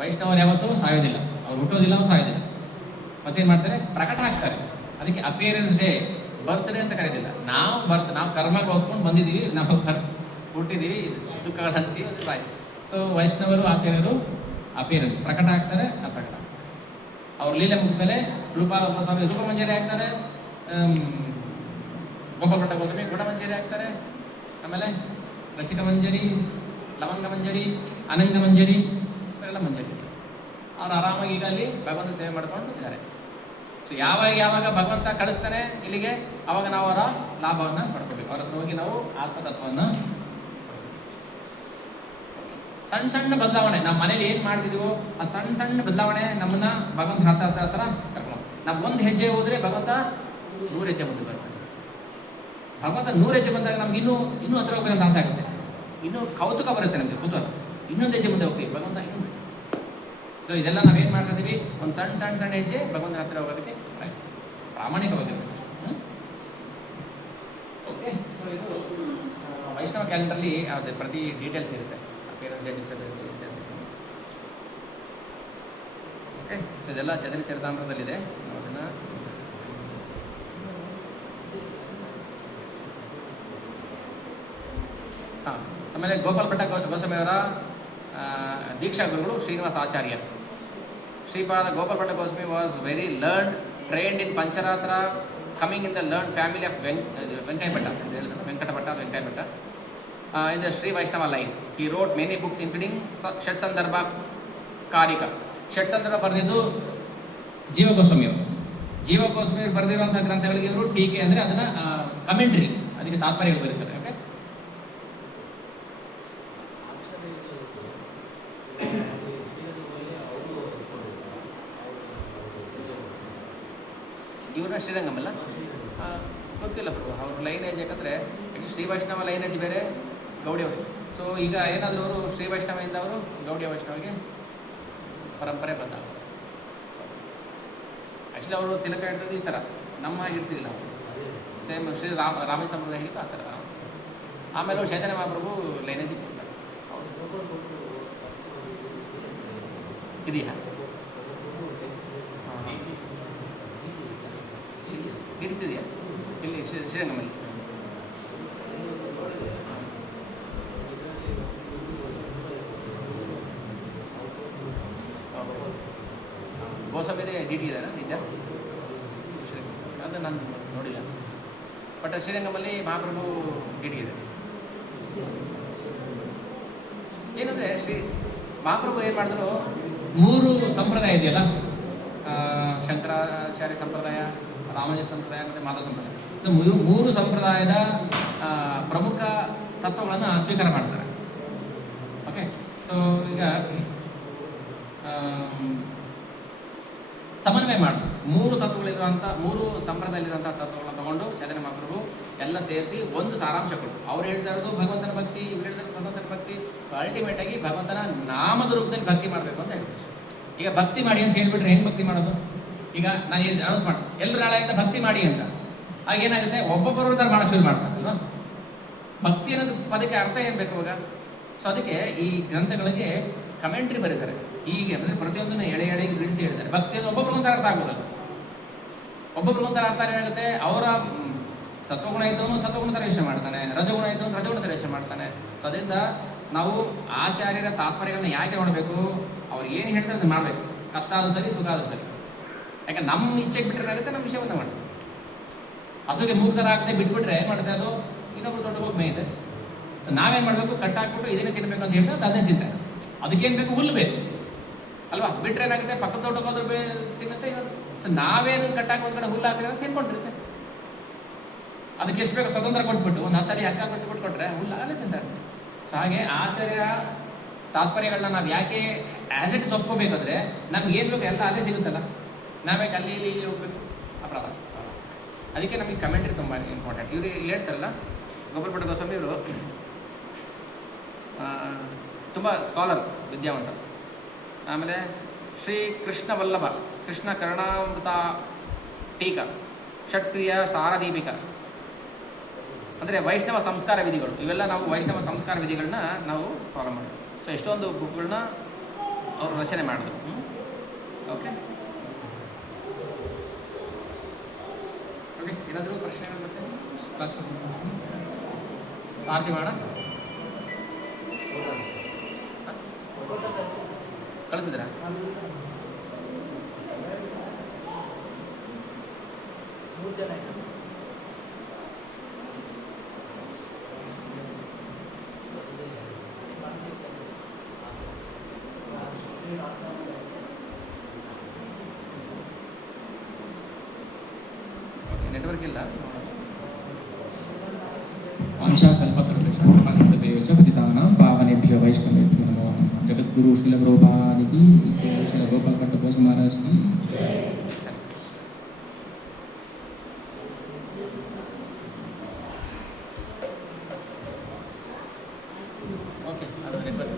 ವೈಷ್ಣವರು ಯಾವತ್ತೂ ಸಾಯೋದಿಲ್ಲ, ಅವ್ರು ಹುಟ್ಟೋದಿಲ್ಲ, ಅವ್ರು ಸಾಯೋದಿಲ್ಲ. ಮತ್ತೇನು ಮಾಡ್ತಾರೆ? ಪ್ರಕಟ ಆಗ್ತಾರೆ. ಅದಕ್ಕೆ ಅಪಿಯರೆನ್ಸ್ ಡೇ, ಬರ್ತ್ಡೇ ಅಂತ ಕರೆಯೋದಿಲ್ಲ. ನಾವು ಕರ್ಮಗಳು ಹೊತ್ಕೊಂಡು ಬಂದಿದ್ದೀವಿ, ನಾವು ಹುಟ್ಟಿದ್ದೀವಿ, ದುಃಖಗಳಂತೀವಿ, ಅದು ಬಾಯ್. ಸೊ ವೈಷ್ಣವರು ಆಚಾರ್ಯರು ಅಪಿಯರೆನ್ಸ್, ಪ್ರಕಟ ಆಗ್ತಾರೆ, ಅಪ್ರಕಟ. ಅವ್ರ ಲೀಲೆ ಮುಗಿದ್ಮೇಲೆ ರೂಪಸ್ವಾಮಿ ರೂಪಮಂಜರಿ ಆಗ್ತಾರೆ, ಗೋಪಾಲಭಟ್ಟ ಗೋಸ್ವಾಮಿ ಗುಣಮಂಜರಿ ಆಗ್ತಾರೆ, ಆಮೇಲೆ ರಸಿಕ ಮಂಜರಿ, ಲವಂಗ ಮಂಜರಿ, ಅನಂಗ ಮಂಜರಿ, ಎಲ್ಲ ಮಂಜರಿ. ಅವ್ರು ಆರಾಮಾಗಿ ಈಗ ಅಲ್ಲಿ ಭಗವಂತ ಸೇವೆ ಮಾಡ್ಕೊಂಡು ಇದ್ದಾರೆ. ಸೊ ಯಾವಾಗ ಭಗವಂತ ಕಳಿಸ್ತಾನೆ ಇಲ್ಲಿಗೆ, ಅವಾಗ ನಾವು ಅವರ ಲಾಭವನ್ನು ಪಡ್ಕೋಬೇಕು. ಅವ್ರ ಹತ್ರ ಹೋಗಿ ನಾವು ಆತ್ಮತತ್ವವನ್ನು, ಸಣ್ಣ ಬದಲಾವಣೆ, ನಮ್ಮ ಮನೇಲಿ ಏನು ಮಾಡ್ತಿದೀವೋ ಆ ಸಣ್ಣ ಬದಲಾವಣೆ ನಮ್ಮನ್ನ ಭಗವಂತ ಹತ್ರ ಕರ್ಕೊಂಡು, ನಾವು ಒಂದು ಹೆಜ್ಜೆ ಹೋದ್ರೆ ಭಗವಂತ 100 ಹೆಜ್ಜೆ ಮುಂದೆ ಬರ್ತಾನೆ. ಭಗವಂತ 100 ಹೆಜ್ಜೆ ಬಂದಾಗ ನಮ್ಗೆ ಇನ್ನೂ ಹತ್ರ ಹೋಗೋದಂತ ಆಸೆ ಆಗುತ್ತೆ, ಇನ್ನೂ ಕೌತುಕ ಬರುತ್ತೆ ನಮಗೆ, ಕುತೂಹಲ. ಇನ್ನೊಂದು ಹೆಜ್ಜೆ ಮುಂದೆ ಹೋಗ್ತೀವಿ, ಭಗವಂತ ಇನ್ನೊಂದು ಹೆಜ್ಜೆ. ಸೊ ಇದೆಲ್ಲ ನಾವೇನು ಮಾಡ್ತಾ ಇದೀವಿ? ಒಂದು ಸಣ್ಣ ಹೆಜ್ಜೆ ಭಗವಂತನ ಹತ್ರ ಹೋಗೋದಕ್ಕೆ ಪ್ರಾಮಾಣಿಕವಾಗಿರ್ಬೇಕು. ಓಕೆ, ಸೊ ಇದು ವೈಷ್ಣವ ಕ್ಯಾಲೆಂಡರ್ಲಿ ಅದು ಪ್ರತಿ ಡೀಟೇಲ್ಸ್ ಇರುತ್ತೆ, ಪೇರೆಂಟ್ಸ್ ಡೀಟೇಲ್ಸ್ ಇರುತ್ತೆ. ಓಕೆ, ಸೊ ಇದೆಲ್ಲ ಚೈತನ್ಯ ಚರಿತಾಮೃತದಲ್ಲಿದೆ. ಅದನ್ನು ಆಮೇಲೆ ಗೋಪಾಲಭಟ್ಟ ಗೋಸ್ವಾಮಿಯವರ ದೀಕ್ಷಾ ಗುರುಗಳು Srinivasa Acharya. Sripada Gopalabhatta Goswami was very learned, trained in Pancharatra, coming in the learn family of Venkayya Bhatta ಅಂತ ಹೇಳಿದ್ರು, Venkaiah Bhatta. in the Sri Vaishnava line. He wrote many books including Shat Sandarbha Karika. Shat Sandarbha ಬರೆದಿದ್ದು ಜೀವ ಗೋಸ್ವಾಮಿಯವರು. ಜೀವ ಗೋಸ್ವಾಮಿಯವರು ಬರೆದಿರುವಂತಹ ಗ್ರಂಥಗಳಿಗೆ ಇವರು ಟೀಕೆ ಅಂದರೆ ಅದನ್ನು ಕಮೆಂಟ್ರಿ, ಅದಕ್ಕೆ ತಾತ್ಪರ್ಯಗಳು ಬರೀತಾರೆ. ಓಕೆ, ಇವ್ರನ್ನ ಶ್ರೀರಂಗಮಲ್ಲ ಗೊತ್ತಿಲ್ಲ ಪ್ರಭು, ಅವ್ರ ಲೈನೇಜ್ ಯಾಕಂದರೆ ಆ್ಯಕ್ಚುಲಿ ಶ್ರೀ ವೈಷ್ಣವ ಲೈನೇಜ್ ಬೇರೆ, ಗೌಡಿಯ ವೈಷ್ಣವ. ಸೊ ಈಗ ಏನಾದರೂ ಅವರು ಶ್ರೀ ವೈಷ್ಣವದಿಂದ ಅವರು ಗೌಡಿಯ ವೈಷ್ಣವಿಗೆ ಪರಂಪರೆ ಬಂದ. ಆ್ಯಕ್ಚುಲಿ ಅವರು ತಿಲಕ ಹಿಡಿದು ಈ ಥರ ನಮ್ಮ ಹಾಗೆ ಇರ್ತಿರಲಿಲ್ಲ, ಸೇಮ್ ಶ್ರೀ ರಾಮ ಸಂಪ್ರದಾಯ ಹೇಗಿತ್ತು ಆ ಥರ. ಆಮೇಲೆ ಅವರು ಚೈತನ್ಯ ಮಹಾಪ್ರಭು ಲೈನೇಜಿಗೆ ಬರ್ತಾರೆ. ಇದೆಯಾ ಹಿಡಿಸಿದೆಯಾ ಇಲ್ಲಿ ಶ್ರೀರಂಗಮಲ್ಲಿ? ಗೋಸ್ವಾಮಿದೇ ಡಿ ಟಿ ಇದೆಯಾ ನಿಜ? ಅದು ನಾನು ನೋಡಿಲ್ಲ, ಬಟ್ ಶ್ರೀರಂಗಮಲ್ಲಿ ಮಹಾಪ್ರಭು ಡಿ ಟಿ ಇದೆ. ಏನಂದರೆ ಮಹಾಪ್ರಭು ಏನು ಮಾಡಿದ್ರು, 3 ಸಂಪ್ರದಾಯ ಇದೆಯಲ್ಲ, ಶಂಕರಾಚಾರ್ಯ ಸಂಪ್ರದಾಯ, ರಾಮಾನುಜ ಸಂಪ್ರದಾಯ ಮತ್ತು ಮಾಧವ ಸಂಪ್ರದಾಯ. ಸೊ 3 ಸಂಪ್ರದಾಯದ ಪ್ರಮುಖ ತತ್ವಗಳನ್ನು ಸ್ವೀಕಾರ ಮಾಡ್ತಾರೆ. ಓಕೆ, ಸೊ ಈಗ ಸಮನ್ವಯ ಮಾಡಿ 3 ತತ್ವಗಳಿರುವಂಥ 3 ಸಂಪ್ರದಾಯದಲ್ಲಿರುವಂಥ ತತ್ವಗಳನ್ನ ತಗೊಂಡು ಚೈತನ್ಯ ಮಹಾಪ್ರಭು ಎಲ್ಲ ಸೇರಿಸಿ ಒಂದು ಸಾರಾಂಶ ಕೊಟ್ಟು, ಅವ್ರು ಹೇಳ್ತಾ ಇರೋದು ಭಗವಂತನ ಭಕ್ತಿ, ಇವ್ರು ಹೇಳ್ತಾರೆ ಭಗವಂತನ ಭಕ್ತಿ. ಅಲ್ಟಿಮೇಟ್ ಆಗಿ ಭಗವಂತನ ನಾಮದ ರೂಪದಲ್ಲಿ ಭಕ್ತಿ ಮಾಡಬೇಕು ಅಂತ ಹೇಳ್ತಾರೆ. ಈಗ ಭಕ್ತಿ ಮಾಡಿ ಅಂತ ಹೇಳ್ಬಿಟ್ರೆ ಹೆಂಗೆ ಭಕ್ತಿ ಮಾಡೋದು? ಈಗ ನಾನು ಏನು ಅನೌನ್ಸ್ ಮಾಡಿ ಎಲ್ಲರೂ ನಾಳೆಯಿಂದ ಭಕ್ತಿ ಮಾಡಿ ಅಂತ, ಆಗೇನಾಗುತ್ತೆ, ಒಬ್ಬೊಬ್ಬರು ಥರ ಮಾಡೋಕ್ಕೆ ಶುರು ಮಾಡ್ತಾರಲ್ವ. ಭಕ್ತಿ ಅನ್ನೋದು ಪದಕ್ಕೆ ಅರ್ಥ ಏನು ಬೇಕು ಇವಾಗ? ಸೊ ಅದಕ್ಕೆ ಈ ಗ್ರಂಥಗಳಿಗೆ ಕಮೆಂಟ್ರಿ ಬರೀತಾರೆ. ಹೀಗೆ ಅಂದರೆ ಪ್ರತಿಯೊಂದನ್ನು ಎಳೆ ಬಿಡಿಸಿ ಹೇಳ್ತಾರೆ. ಭಕ್ತಿ ಅಂದರೆ ಒಬ್ಬೊಬ್ರಿಗೊಂಥರ ಅರ್ಥ ಆಗೋದಲ್ಲ, ಒಬ್ಬೊಬ್ರಿಗೊಂಥರ ಅರ್ಥ ಏನಾಗುತ್ತೆ, ಅವರ ಸತ್ವಗುಣ ಇದ್ದವನು ಸತ್ವಗುಣ ಥರ ಯೋಚನೆ ಮಾಡ್ತಾನೆ, ರಜಗುಣ ಇದ್ದವನು ರಜಗುಣ ಥರ ಯೋಚನೆ ಮಾಡ್ತಾನೆ. ಸೊ ಅದರಿಂದ ನಾವು ಆಚಾರ್ಯರ ತಾತ್ಪರ್ಯಗಳನ್ನ ಯಾಕೆ ಮಾಡಬೇಕು? ಅವ್ರು ಏನು ಹೇಳ್ತಾರೆ ಅದನ್ನು ಮಾಡಬೇಕು, ಕಷ್ಟ ಆದರೂ ಸರಿ, ಸುಖ ಆದರೂ ಸರಿ. ಯಾಕೆ ನಮ್ಮ ಇಚ್ಛೆಗೆ ಬಿಟ್ಟರೆ ನಮ್ಮ ವಿಷಯವನ್ನು ಮಾಡ್ತೀವಿ. ಹಸುಗೆ ಮೂರ್ತರ ಆಗದೆ ಬಿಟ್ಬಿಟ್ರೆ ಏನು ಮಾಡುತ್ತೆ, ಅದು ಇನ್ನೊಬ್ರು ದೊಡ್ಡ ಹೋಗಿ ಮೇಯ್ತೆ. ಸೊ ನಾವೇನು ಮಾಡಬೇಕು, ಕಟ್ಟಾಕ್ಬಿಟ್ಟು ಇದನ್ನೇ ತಿನ್ನಬೇಕು ಅಂತ ಹೇಳ್ತಾರೆ, ಅದನ್ನೇ ತಿಂತಾರೆ. ಅದಕ್ಕೇನು ಬೇಕು? ಹುಲ್ಲು ಬೇಕು ಅಲ್ವಾ? ಬಿಟ್ಟರೆ ಏನಾಗುತ್ತೆ, ಪಕ್ಕದ ದೊಡ್ಡ ಹೋದ್ರೆ ತಿನ್ನುತ್ತೆ ಇನ್ನೊಂದು. ಸೊ ನಾವೇನು ಕಟ್ಟಾಕಿ ಒಂದು ಕಡೆ ಹುಲ್ಲು ಹಾಕಿದ್ರೆ ತಿನ್ಕೊಂಡಿರುತ್ತೆ. ಅದಕ್ಕೆ ಎಷ್ಟು ಬೇಕು ಸ್ವತಂತ್ರ ಕೊಟ್ಬಿಟ್ಟು ಒಂದು 10 ಅಡಿ ಹಗ್ಗ ಕೊಟ್ಬಿಟ್ರೆ ಹುಲ್ಲು ಅಲ್ಲೇ ತಿಂತಾರೆ. ಸೊ ಹಾಗೆ ಆಚಾರ್ಯ ತಾತ್ಪರ್ಯಗಳನ್ನ ನಾವು ಯಾಕೆ ಆ್ಯಸ್ ಇಟ್ ಒಪ್ಕೋಬೇಕಾದ್ರೆ ನಮ್ಗೆ ಏನು ಬೇಕು ಎಲ್ಲ ಅಲ್ಲೇ ಸಿಗುತ್ತಲ್ಲ, ನಾವೇ ಅಲ್ಲಿ ಇಲ್ಲಿ ಹೋಗ್ಬೇಕು, ಅಪರಾಧ. ಅದಕ್ಕೆ ನಮಗೆ ಕಮೆಂಟ್ರಿ ತುಂಬ ಇಂಪಾರ್ಟೆಂಟ್. ಇವರು ಇಲ್ಲಿ ಹೇಳ್ತಾರಲ್ಲ, ಗೋಪಾಲಭಟ್ಟ ಗೋಸ್ವಾಮಿ ಇವರು ತುಂಬ ಸ್ಕಾಲರ್, ವಿದ್ಯಾವಂತ. ಆಮೇಲೆ ಶ್ರೀ ಕೃಷ್ಣ ವಲ್ಲಭ ಕೃಷ್ಣ ಕರುಣಾಮೃತ ಟೀಕಾ ಷಟ್ಕ್ರಿಯ ಸಾರದೀಪಿಕ ಅಂದರೆ ವೈಷ್ಣವ ಸಂಸ್ಕಾರ ವಿಧಿಗಳು. ಇವೆಲ್ಲ ನಾವು ವೈಷ್ಣವ ಸಂಸ್ಕಾರ ವಿಧಿಗಳನ್ನ ನಾವು ಫಾಲೋ ಮಾಡೋದು. ಸೊ ಎಷ್ಟೊಂದು ಬುಕ್ಗಳನ್ನ ಅವರು ರಚನೆ ಮಾಡಿದ್ರು. ಓಕೆ ಓಕೆ, ಏನಾದರೂ ಪ್ರಶ್ನೆಗಳು ಮತ್ತೆ ಕ್ಲಾಸ್ ಆರತಿ ಮಾಡ ಕಳಿಸಿದ್ರಾ? ಓಕೆ, ನೆಟ್ವರ್ಕ್ ಇಲ್ಲ. वाञ्छाकल्पतरुभ्यश्च कृपासिन्धुभ्यश्च पतितानां पावनेभ्यो वैष्णवेभ्यो नमो नमः. जगद्गुरु श्रील प्रभुपाद की जय, श्रील गोपाल भट्ट महाराज की जय. ಓಕೆ, ಅದು ನೆಟ್ವರ್ಕ್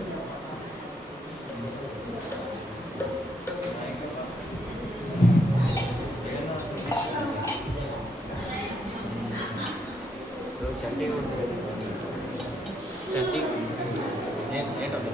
ಚಟ್ಟಿ ಏನು ಲೇಟ್ ಆಗೋದು.